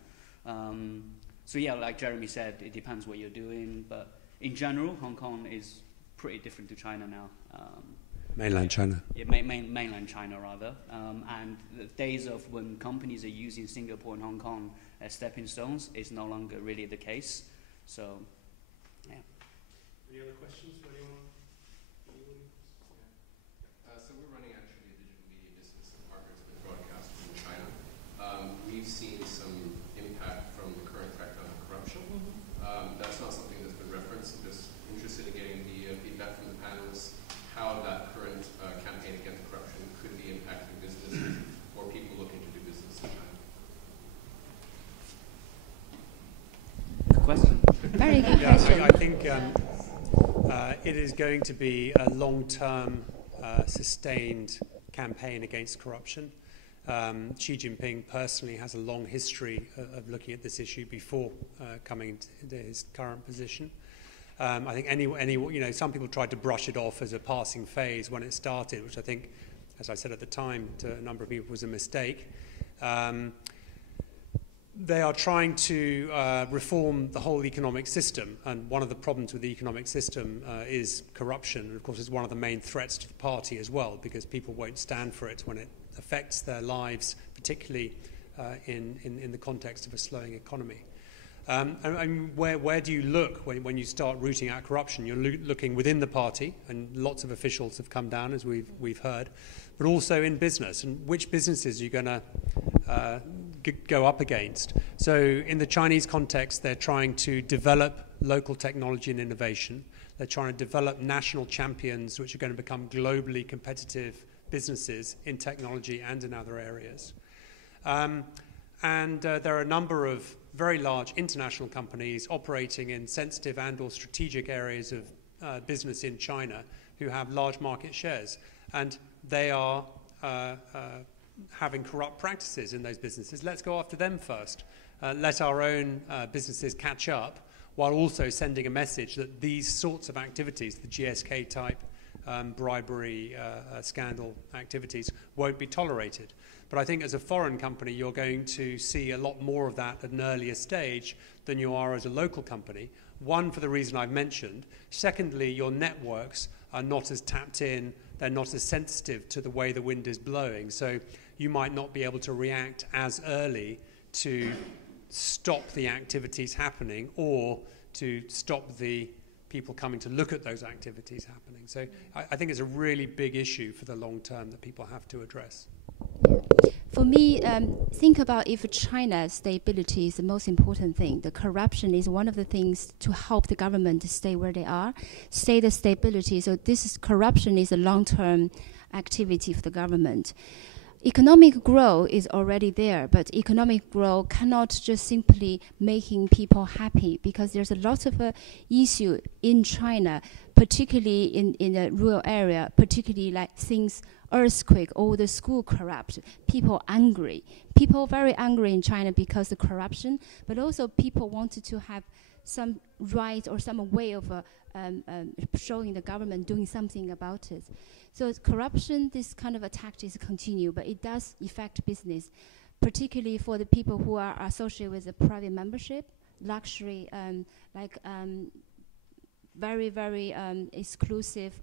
So yeah, like Jeremy said, it depends what you're doing, but in general, Hong Kong is pretty different to China now. Mainland China. Yeah, mainland China rather. And the days of when companies are using Singapore and Hong Kong as stepping stones is no longer really the case. So, yeah. Any other questions for anyone? So we're running actually a digital media business that partners with broadcasters in China. We've seen some impact from the current threat on corruption. That's not something that's been referenced. I'm just interested in getting the feedback from the panelists, how that current campaign against corruption could be impacting businesses or people looking to do business in China. Good question. Very good question. I think it is going to be a long-term, sustained campaign against corruption. Xi Jinping personally has a long history of looking at this issue before coming to his current position. I think some people tried to brush it off as a passing phase when it started, which I think, as I said at the time to a number of people, was a mistake. They are trying to reform the whole economic system, and one of the problems with the economic system is corruption. And of course, it's one of the main threats to the party as well, because people won't stand for it when it affects their lives, particularly in the context of a slowing economy. Where do you look when you start rooting out corruption? You're looking within the party, and lots of officials have come down, as we've heard, but also in business, and which businesses are you going to go up against. So in the Chinese context, they're trying to develop local technology and innovation. They're trying to develop national champions which are going to become globally competitive businesses in technology and in other areas. There are a number of very large international companies operating in sensitive and or strategic areas of business in China who have large market shares. And they are having corrupt practices in those businesses. Let's go after them first. Let our own businesses catch up, while also sending a message that these sorts of activities, the GSK type bribery scandal activities, won't be tolerated. But I think as a foreign company, you're going to see a lot more of that at an earlier stage than you are as a local company. One, for the reason I've mentioned. Secondly, your networks are not as tapped in, they're not as sensitive to the way the wind is blowing. So you might not be able to react as early to stop the activities happening or to stop the people coming to look at those activities happening. So I think it's a really big issue for the long term that people have to address. For me, think about if China's stability is the most important thing. The corruption is one of the things to help the government to stay where they are, stay the stability. So corruption is a long-term activity for the government. economic growth is already there, but economic growth cannot just simply making people happy, because there's a lot of issue in China, particularly in the rural area, particularly like things, earthquake, or the school corrupt, people angry. People very angry in China because of corruption, but also people wanted to have some right or some way of showing the government doing something about it. So corruption, this kind of tactics continue, but it does affect business, particularly for the people who are associated with the private membership, luxury, very, very exclusive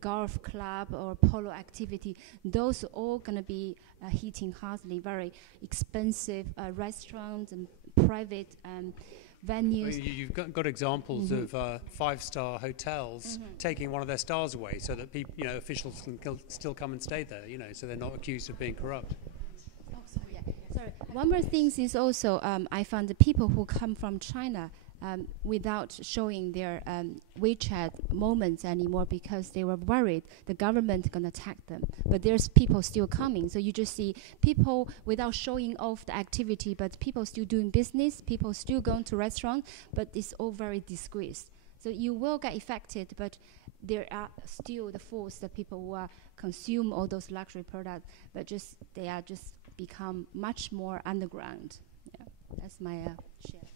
golf club or polo activity. Those are all going to be hitting hardly. Very expensive restaurants and private venues. Well, you've got examples of five-star hotels taking one of their stars away, so that people, officials can still come and stay there, so they're not accused of being corrupt. Oh, sorry. Yeah. Sorry. One more thing is also I found the people who come from China without showing their WeChat moments anymore, because they were worried the government gonna attack them. But there's people still coming, so you just see people without showing off the activity, but people still doing business, people still going to restaurants, but it's all very disgraced. So you will get affected, but there are still the force that people who are consume all those luxury products, but they are just become much more underground. Yeah, that's my share.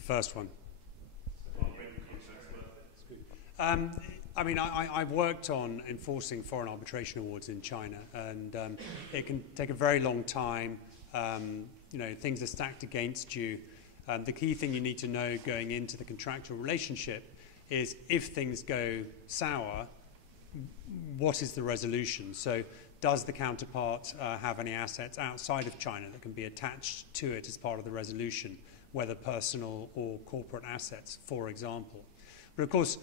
First one. I've worked on enforcing foreign arbitration awards in China, and it can take a very long time. Things are stacked against you. The key thing you need to know going into the contractual relationship is, if things go sour, what is the resolution? So does the counterpart have any assets outside of China that can be attached to it as part of the resolution, whether personal or corporate assets, for example? But of course,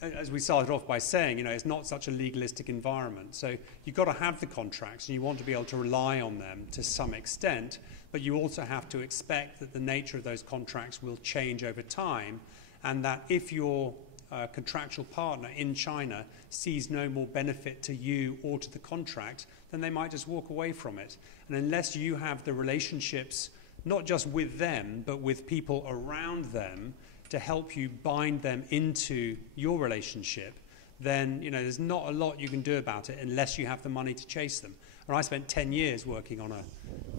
as we started off by saying, it's not such a legalistic environment. So you've got to have the contracts, and you want to be able to rely on them to some extent, but you also have to expect that the nature of those contracts will change over time, and that if your contractual partner in China sees no more benefit to you or to the contract, then they might just walk away from it. And unless you have the relationships, not just with them, but with people around them, to help you bind them into your relationship, then there's not a lot you can do about it unless you have the money to chase them. And I spent 10 years working on a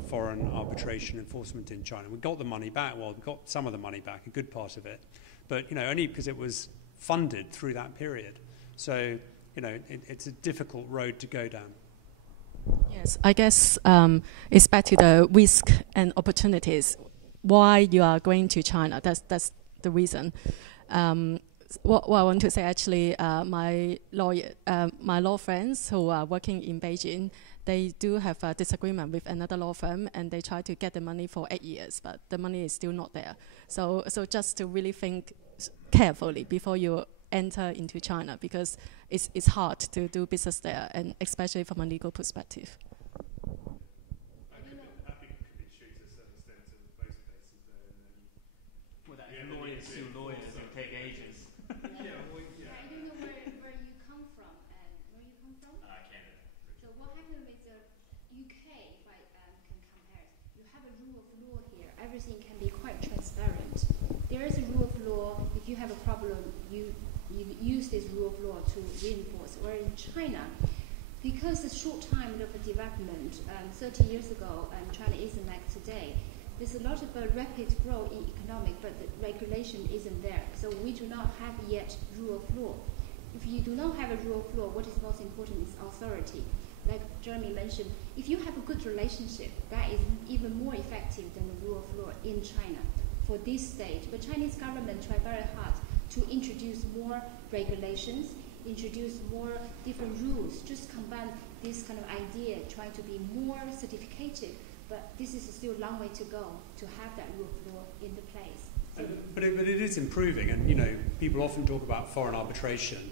foreign arbitration enforcement in China. We got the money back. Well, we got some of the money back, a good part of it, but only because it was funded through that period. So it's a difficult road to go down. Yes, I guess it's back to the risk and opportunities. Why you are going to China? That's the reason. What I want to say, actually, my law friends who are working in Beijing, they do have a disagreement with another law firm, and they try to get the money for 8 years, but the money is still not there. So just to really think carefully before you enter into China, because it's hard to do business there, and especially from a legal perspective. I could be true to a certain extent in most places, though. Well, that lawyers sue lawyers and take ages. I don't know where you come from, and where you come from? Canada. So what happened with the UK, if I can compare it? You have a rule of law here. Everything can be quite transparent. There is a rule of law. If you have a problem, you use this rule of law to reinforce. Where in China, because the short time of development, 30 years ago, China isn't like today. There's a lot of rapid growth in economic, but the regulation isn't there. So we do not have yet rule of law. if you do not have a rule of law, what is most important is authority. Like Jeremy mentioned, if you have a good relationship, that is even more effective than the rule of law in China. For this stage, the Chinese government tried very hard to introduce more regulations, introduce more different rules, just combine this kind of idea, try to be more certificated. But this is still a long way to go to have that rule of law in the place. So but it is improving, and you know, people often talk about foreign arbitration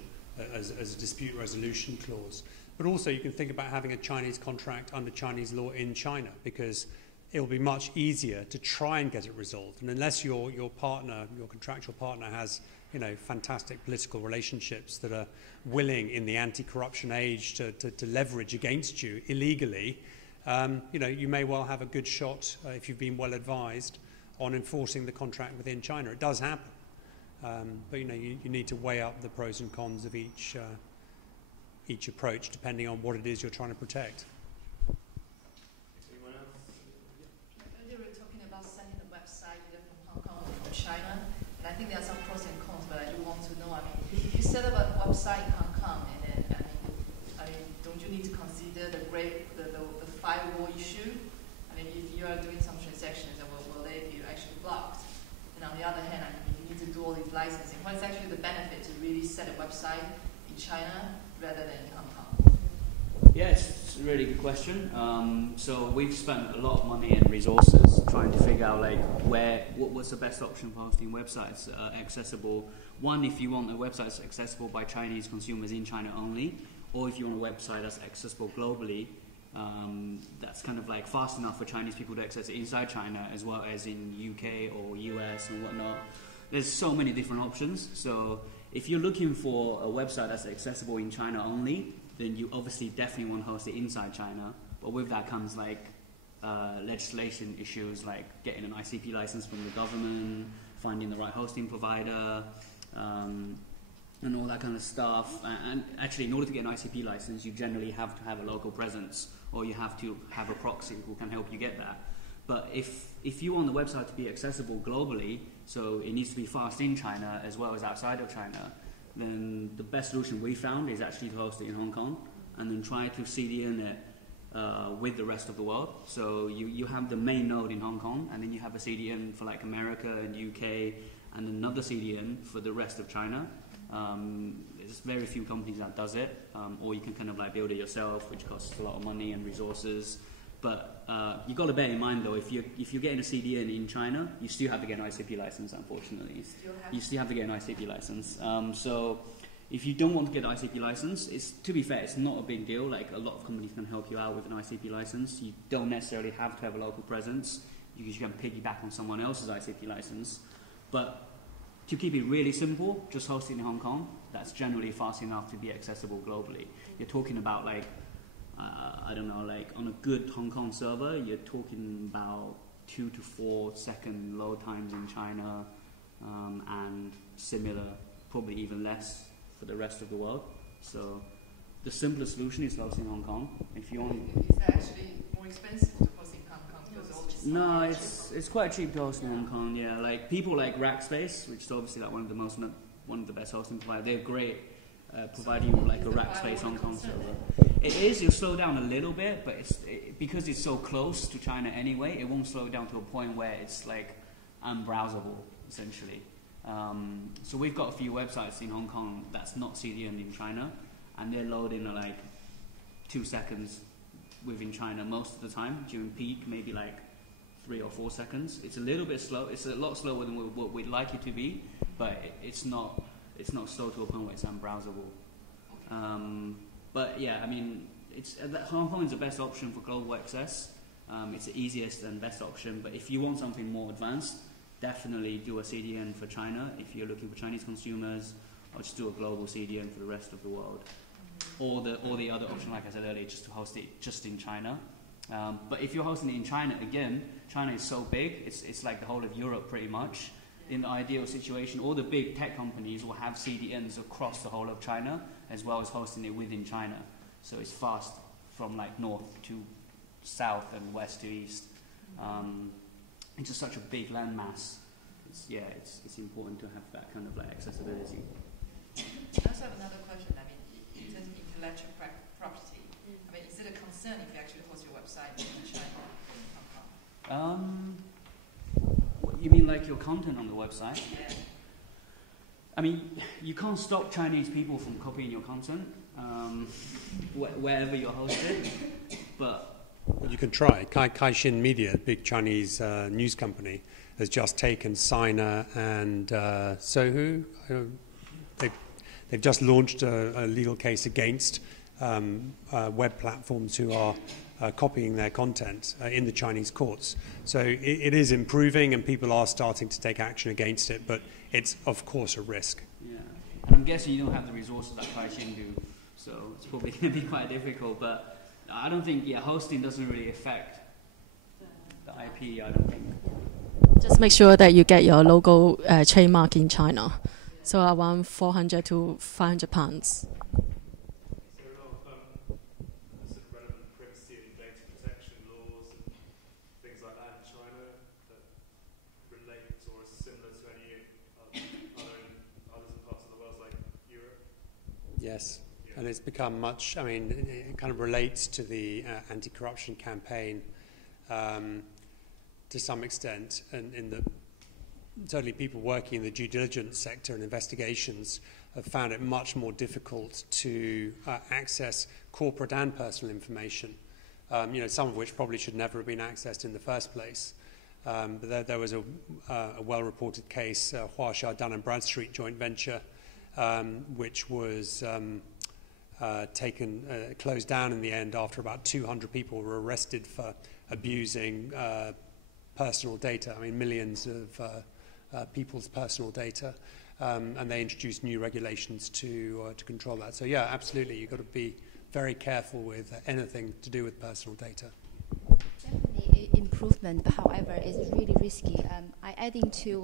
as a dispute resolution clause. But also you can think about having a Chinese contract under Chinese law in China, because it will be much easier to try and get it resolved. And unless your partner, your contractual partner, has, you know, fantastic political relationships that are willing in the anti-corruption age to leverage against you illegally, you know, you may well have a good shot, if you've been well advised, on enforcing the contract within China. It does happen. But, you know, you need to weigh up the pros and cons of each approach, depending on what it is you're trying to protect. Anyone else? Earlier we were talking about sending the website either from Hong Kong or from China, and I think there are some pros and cons, but I do want to know, I mean, if you set up a website in Hong Kong, and then, I mean, don't you need to consider the firewall issue? I mean, if you are doing some transactions, then will they be actually blocked? And on the other hand, I mean, you need to do all these licensing. What is actually the benefit to really set a website in China rather than in Hong Kong? Yeah, it's a really good question. So we've spent a lot of money and resources trying to figure out like what's the best option for hosting websites accessible. One, if you want a website that's accessible by Chinese consumers in China only, or if you want a website that's accessible globally, that's kind of like fast enough for Chinese people to access it inside China as well as in UK or US and whatnot. There's so many different options. So if you're looking for a website that's accessible in China only, then you obviously definitely want to host it inside China. But with that comes like legislation issues like getting an ICP license from the government, finding the right hosting provider, and all that kind of stuff. And actually, in order to get an ICP license, you generally have to have a local presence, or you have to have a proxy who can help you get that. But if you want the website to be accessible globally, so it needs to be fast in China as well as outside of China, then the best solution we found is actually to host it in Hong Kong and then try to CDN it with the rest of the world. So you have the main node in Hong Kong, and then you have a CDN for like America and UK, and another CDN for the rest of China. There's very few companies that does it, or you can kind of like build it yourself, which costs a lot of money and resources. But you've got to bear in mind, though, if you're getting a CDN in China, you still have to get an ICP license, unfortunately. You still have to get an ICP license. So if you don't want to get an ICP license, to be fair, it's not a big deal. Like, a lot of companies can help you out with an ICP license. You don't necessarily have to have a local presence, because you can piggyback on someone else's ICP license. But to keep it really simple, just host it in Hong Kong. That's generally fast enough to be accessible globally. You're talking about like, I don't know, like on a good Hong Kong server, you're talking about 2 to 4 second load times in China, and similar, probably even less for the rest of the world. So the simplest solution is host in Hong Kong. If you want, is that actually more expensive to host in Hong Kong? No, it's quite cheap to host in Hong Kong. Yeah, like people like Rackspace, which is obviously like one of the best hosting providers. They're great, providing you like a Rackspace Hong Kong server. It is. You'll slow down a little bit, but because it's so close to China anyway, it won't slow down to a point where it's like unbrowsable essentially. So we've got a few websites in Hong Kong that's not CDN'd in China, and they're loading at like 2 seconds within China most of the time. During peak, maybe like 3 or 4 seconds. It's a little bit slow. It's a lot slower than what we'd like it to be, but it's not slow to a point where it's unbrowsable. But yeah, I mean, Hong Kong is the best option for global access. It's the easiest and best option. But if you want something more advanced, definitely do a CDN for China if you're looking for Chinese consumers, or just do a global CDN for the rest of the world. Or the other option, like I said earlier, just to host it just in China. But if you're hosting it in China, again, China is so big, it's like the whole of Europe pretty much. In the ideal situation, all the big tech companies will have CDNs across the whole of China, as well as hosting it within China. So it's fast from like north to south and west to east. It's just such a big landmass. It's important to have that kind of like accessibility. I also have another question. I mean, in terms of intellectual property, I mean, is it a concern if you actually host your website in China or in Hong Kong? You mean like your content on the website? Yeah. I mean, you can't stop Chinese people from copying your content wherever you're hosted, but you can try. Caixin Media, a big Chinese news company, has just taken Sina and Sohu. They've just launched a legal case against web platforms who are copying their content in the Chinese courts. So it is improving, and people are starting to take action against it, but it's, of course, a risk. Yeah. I'm guessing you don't have the resources that Caixin do, so it's probably going to be quite difficult, but I don't think, hosting doesn't really affect the IP, I don't think. Just make sure that you get your logo trademark in China. So around 400 to 500 pounds. Yes, and it's become much, I mean, it kind of relates to the anti-corruption campaign to some extent, and in the certainly people working in the due diligence sector and investigations have found it much more difficult to access corporate and personal information, some of which probably should never have been accessed in the first place. But there was a well-reported case, Huaxia Dun & Bradstreet joint venture, which was closed down in the end after about 200 people were arrested for abusing personal data. I mean, millions of people's personal data, and they introduced new regulations to control that. So yeah, absolutely, you've got to be very careful with anything to do with personal data. Definitely improvement, but however, it's really risky. Adding to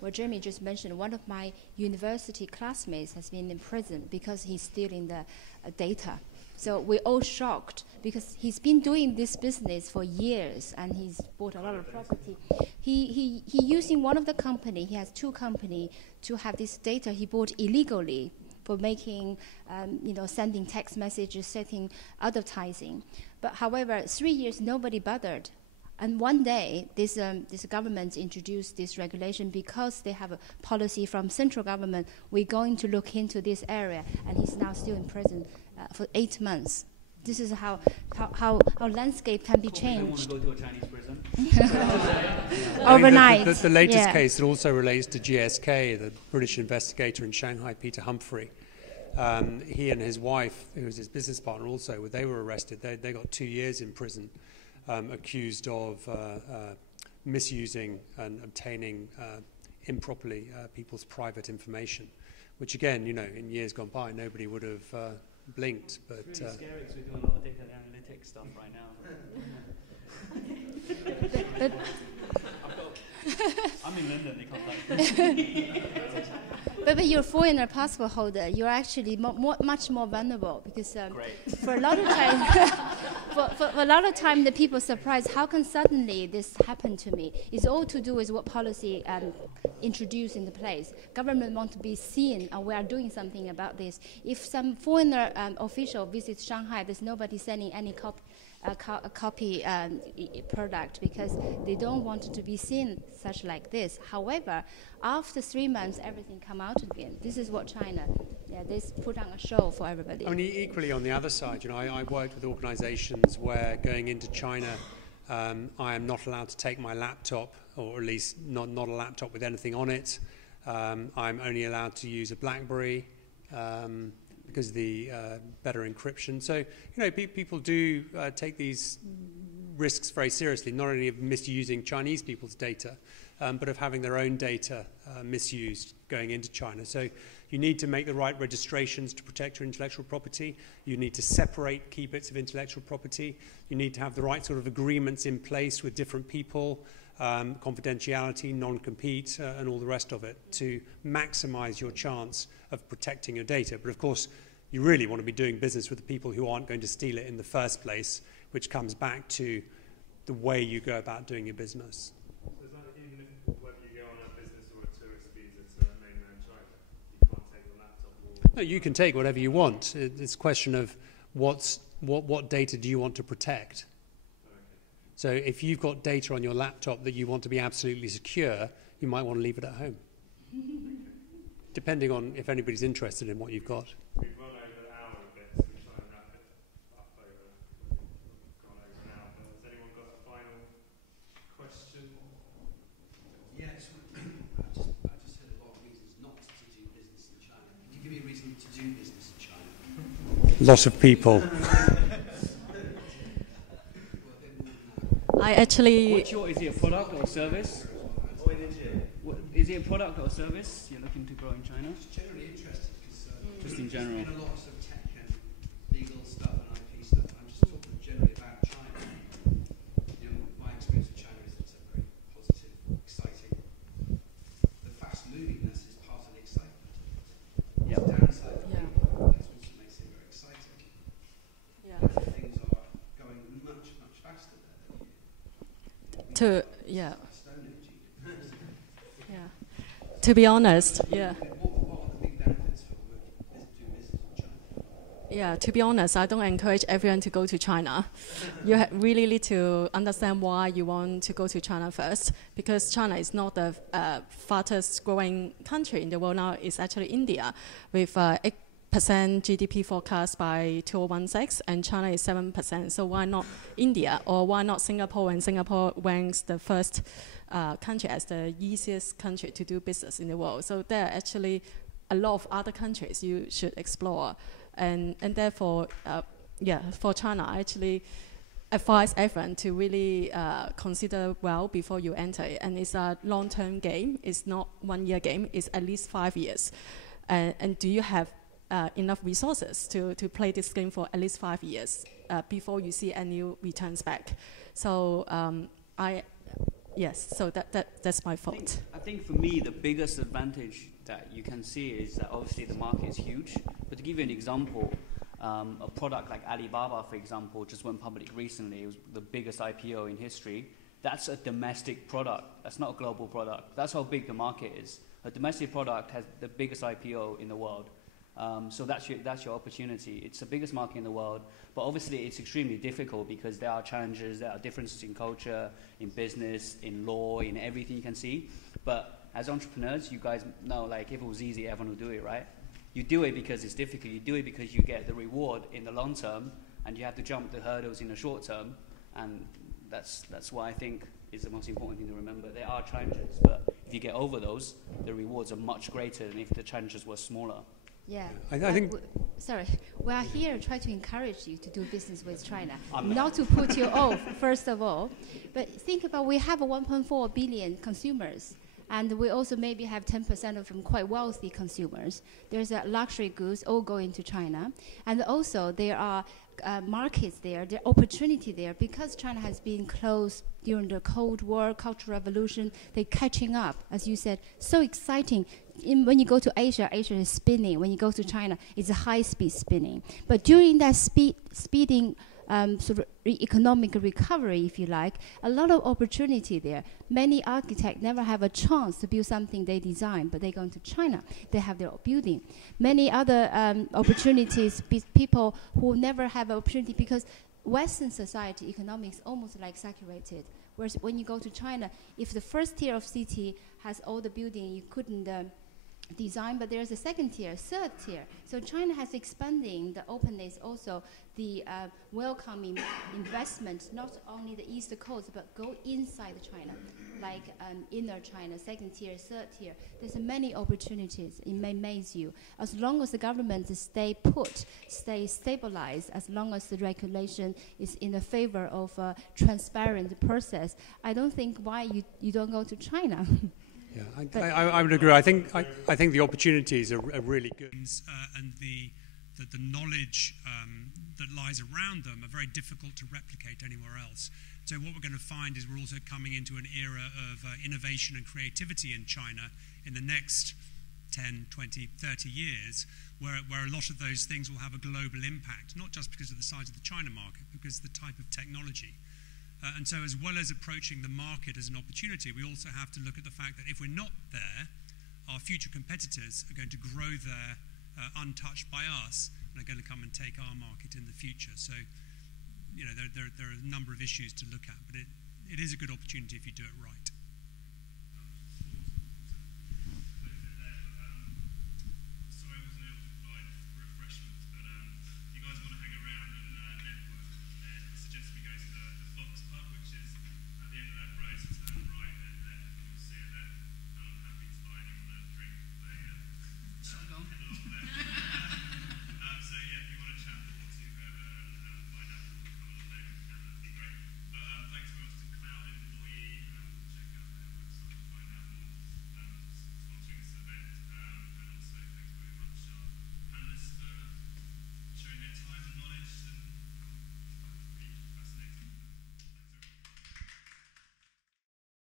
what Jeremy just mentioned, one of my university classmates has been in prison because he's stealing the data. So we're all shocked because he's been doing this business for years and he's bought a lot of property. He using one of the company, he has two companies, to have this data he bought illegally for making, sending text messages, setting advertising. But however, 3 years nobody bothered. And one day, this government introduced this regulation because they have a policy from central government. We're going to look into this area, and he's now still in prison for 8 months. This is how landscape can be changed. Don't want to go to a Chinese prison. Overnight. The latest case that also relates to GSK, the British investigator in Shanghai, Peter Humphrey. He and his wife, who was his business partner also, they were arrested. They got 2 years in prison. Accused of misusing and obtaining improperly people's private information, which again, in years gone by, nobody would have blinked. But it's really scary because we're doing a lot of data analytics stuff right now. I'm in London, they contact me. But you're a foreigner passport holder. You're actually much more vulnerable because for a lot of time, for a lot of time, the people are surprised. How can suddenly this happen to me? It's all to do with what policy introduced into place. Government want to be seen, and we are doing something about this. If some foreigner official visits Shanghai, there's nobody sending any copy product because they don't want it to be seen such like this. However, after 3 months, everything come out again. This is what China, they put on a show for everybody. I mean, equally on the other side, I worked with organizations where going into China, I am not allowed to take my laptop, or at least not a laptop with anything on it. I'm only allowed to use a BlackBerry because of the better encryption. So, people do take these risks very seriously, not only of misusing Chinese people's data, but of having their own data misused going into China. So you need to make the right registrations to protect your intellectual property. You need to separate key bits of intellectual property. You need to have the right sort of agreements in place with different people, confidentiality, non-compete, and all the rest of it to maximize your chance of protecting your data. But of course, you really want to be doing business with the people who aren't going to steal it in the first place, which comes back to the way you go about doing your business. So is that even if whether you go on a business or a tourist visa to mainland China, you can't take your laptop or No, you can take whatever you want. It's a question of what data do you want to protect. So if you've got data on your laptop that you want to be absolutely secure, you might want to leave it at home, depending on if anybody's interested in what you've got. We've run over an hour a bit, so we'll try and wrap it up over. Gone over an hour. Has anyone got a final question? Yes, I just heard a lot of reasons not to do business in China. Can you give me a reason to do business in China? Lots of people. I actually... Is it a product or service? Is it a product or service you're looking to grow in China? I'm just generally interested because just in general. there's been a lot of sort of tech and legal stuff and IP stuff. I'm just talking generally about China. You know, my experience of China is it's a very positive, exciting. The fast movingness is part of the excitement. Yeah. The downside for Yeah. people, that's what makes it very exciting. Yeah. Things are going much, much faster there. Yeah. Stone Age. Yeah. To be honest, yeah. What are the big benefits for doing business in China? Yeah, to be honest, I don't encourage everyone to go to China. You really need to understand why you want to go to China first, because China is not the fastest growing country in the world now. It's actually India, with 8% GDP forecast by 2016, and China is 7%. So why not India, or why not Singapore, when Singapore ranks the first country as the easiest country to do business in the world? So there are actually a lot of other countries you should explore. And therefore, for China, I actually advise everyone to really consider well before you enter it. And it's a long-term game. It's not 1 year game. It's at least 5 years. And do you have enough resources to play this game for at least 5 years before you see any returns back? So so that's my thought. I think for me, the biggest advantage that you can see is that obviously the market is huge. But to give you an example, a product like Alibaba, for example, just went public recently. It was the biggest IPO in history. That's a domestic product. That's not a global product. That's how big the market is. A domestic product has the biggest IPO in the world. So that's your opportunity. It's the biggest market in the world, but obviously it's extremely difficult because there are challenges, there are differences in culture, in business, in law, in everything you can see. But as entrepreneurs, you guys know, like, if it was easy, everyone would do it, right? You do it because it's difficult. You do it because you get the reward in the long term, and you have to jump the hurdles in the short term. And that's what I think is the most important thing to remember. There are challenges, but if you get over those, the rewards are much greater than if the challenges were smaller. Yeah. I think... Sorry, we are here to try to encourage you to do business with China, not to put you off, first of all. But think about, we have 1.4 billion consumers, and we also maybe have 10% of them quite wealthy consumers. There's a luxury goods all going to China, and also there are markets there, there are opportunity there, because China has been closed during the Cold War, Cultural Revolution. They're catching up, as you said, so exciting. When you go to Asia, Asia is spinning. When you go to China, it's a high-speed spinning. But during that speeding sort of economic recovery, if you like, a lot of opportunity there. Many architects never have a chance to build something they design, but they go to China. They have their building. Many other opportunities, people who never have an opportunity, because Western society economics almost like saturated. Whereas when you go to China, if the first tier of city has all the building, you couldn't design, but there's a second tier, third tier. So China has expanding the openness, also the welcoming investment, not only the east coast, but go inside China, like inner China, second tier, third tier. There's many opportunities. It may amaze you. As long as the government stay put, stay stabilized, as long as the regulation is in the favor of a transparent process, I don't think why you don't go to China. Yeah, I would agree. I think the opportunities are really good, and the knowledge that lies around them are very difficult to replicate anywhere else. So what we're going to find is we're also coming into an era of innovation and creativity in China in the next 10, 20, 30 years, where a lot of those things will have a global impact, not just because of the size of the China market, but because of the type of technology. And so as well as approaching the market as an opportunity, we also have to look at the fact that if we're not there, our future competitors are going to grow their untouched by us and are going to come and take our market in the future. So, there are a number of issues to look at, but it is a good opportunity if you do it right.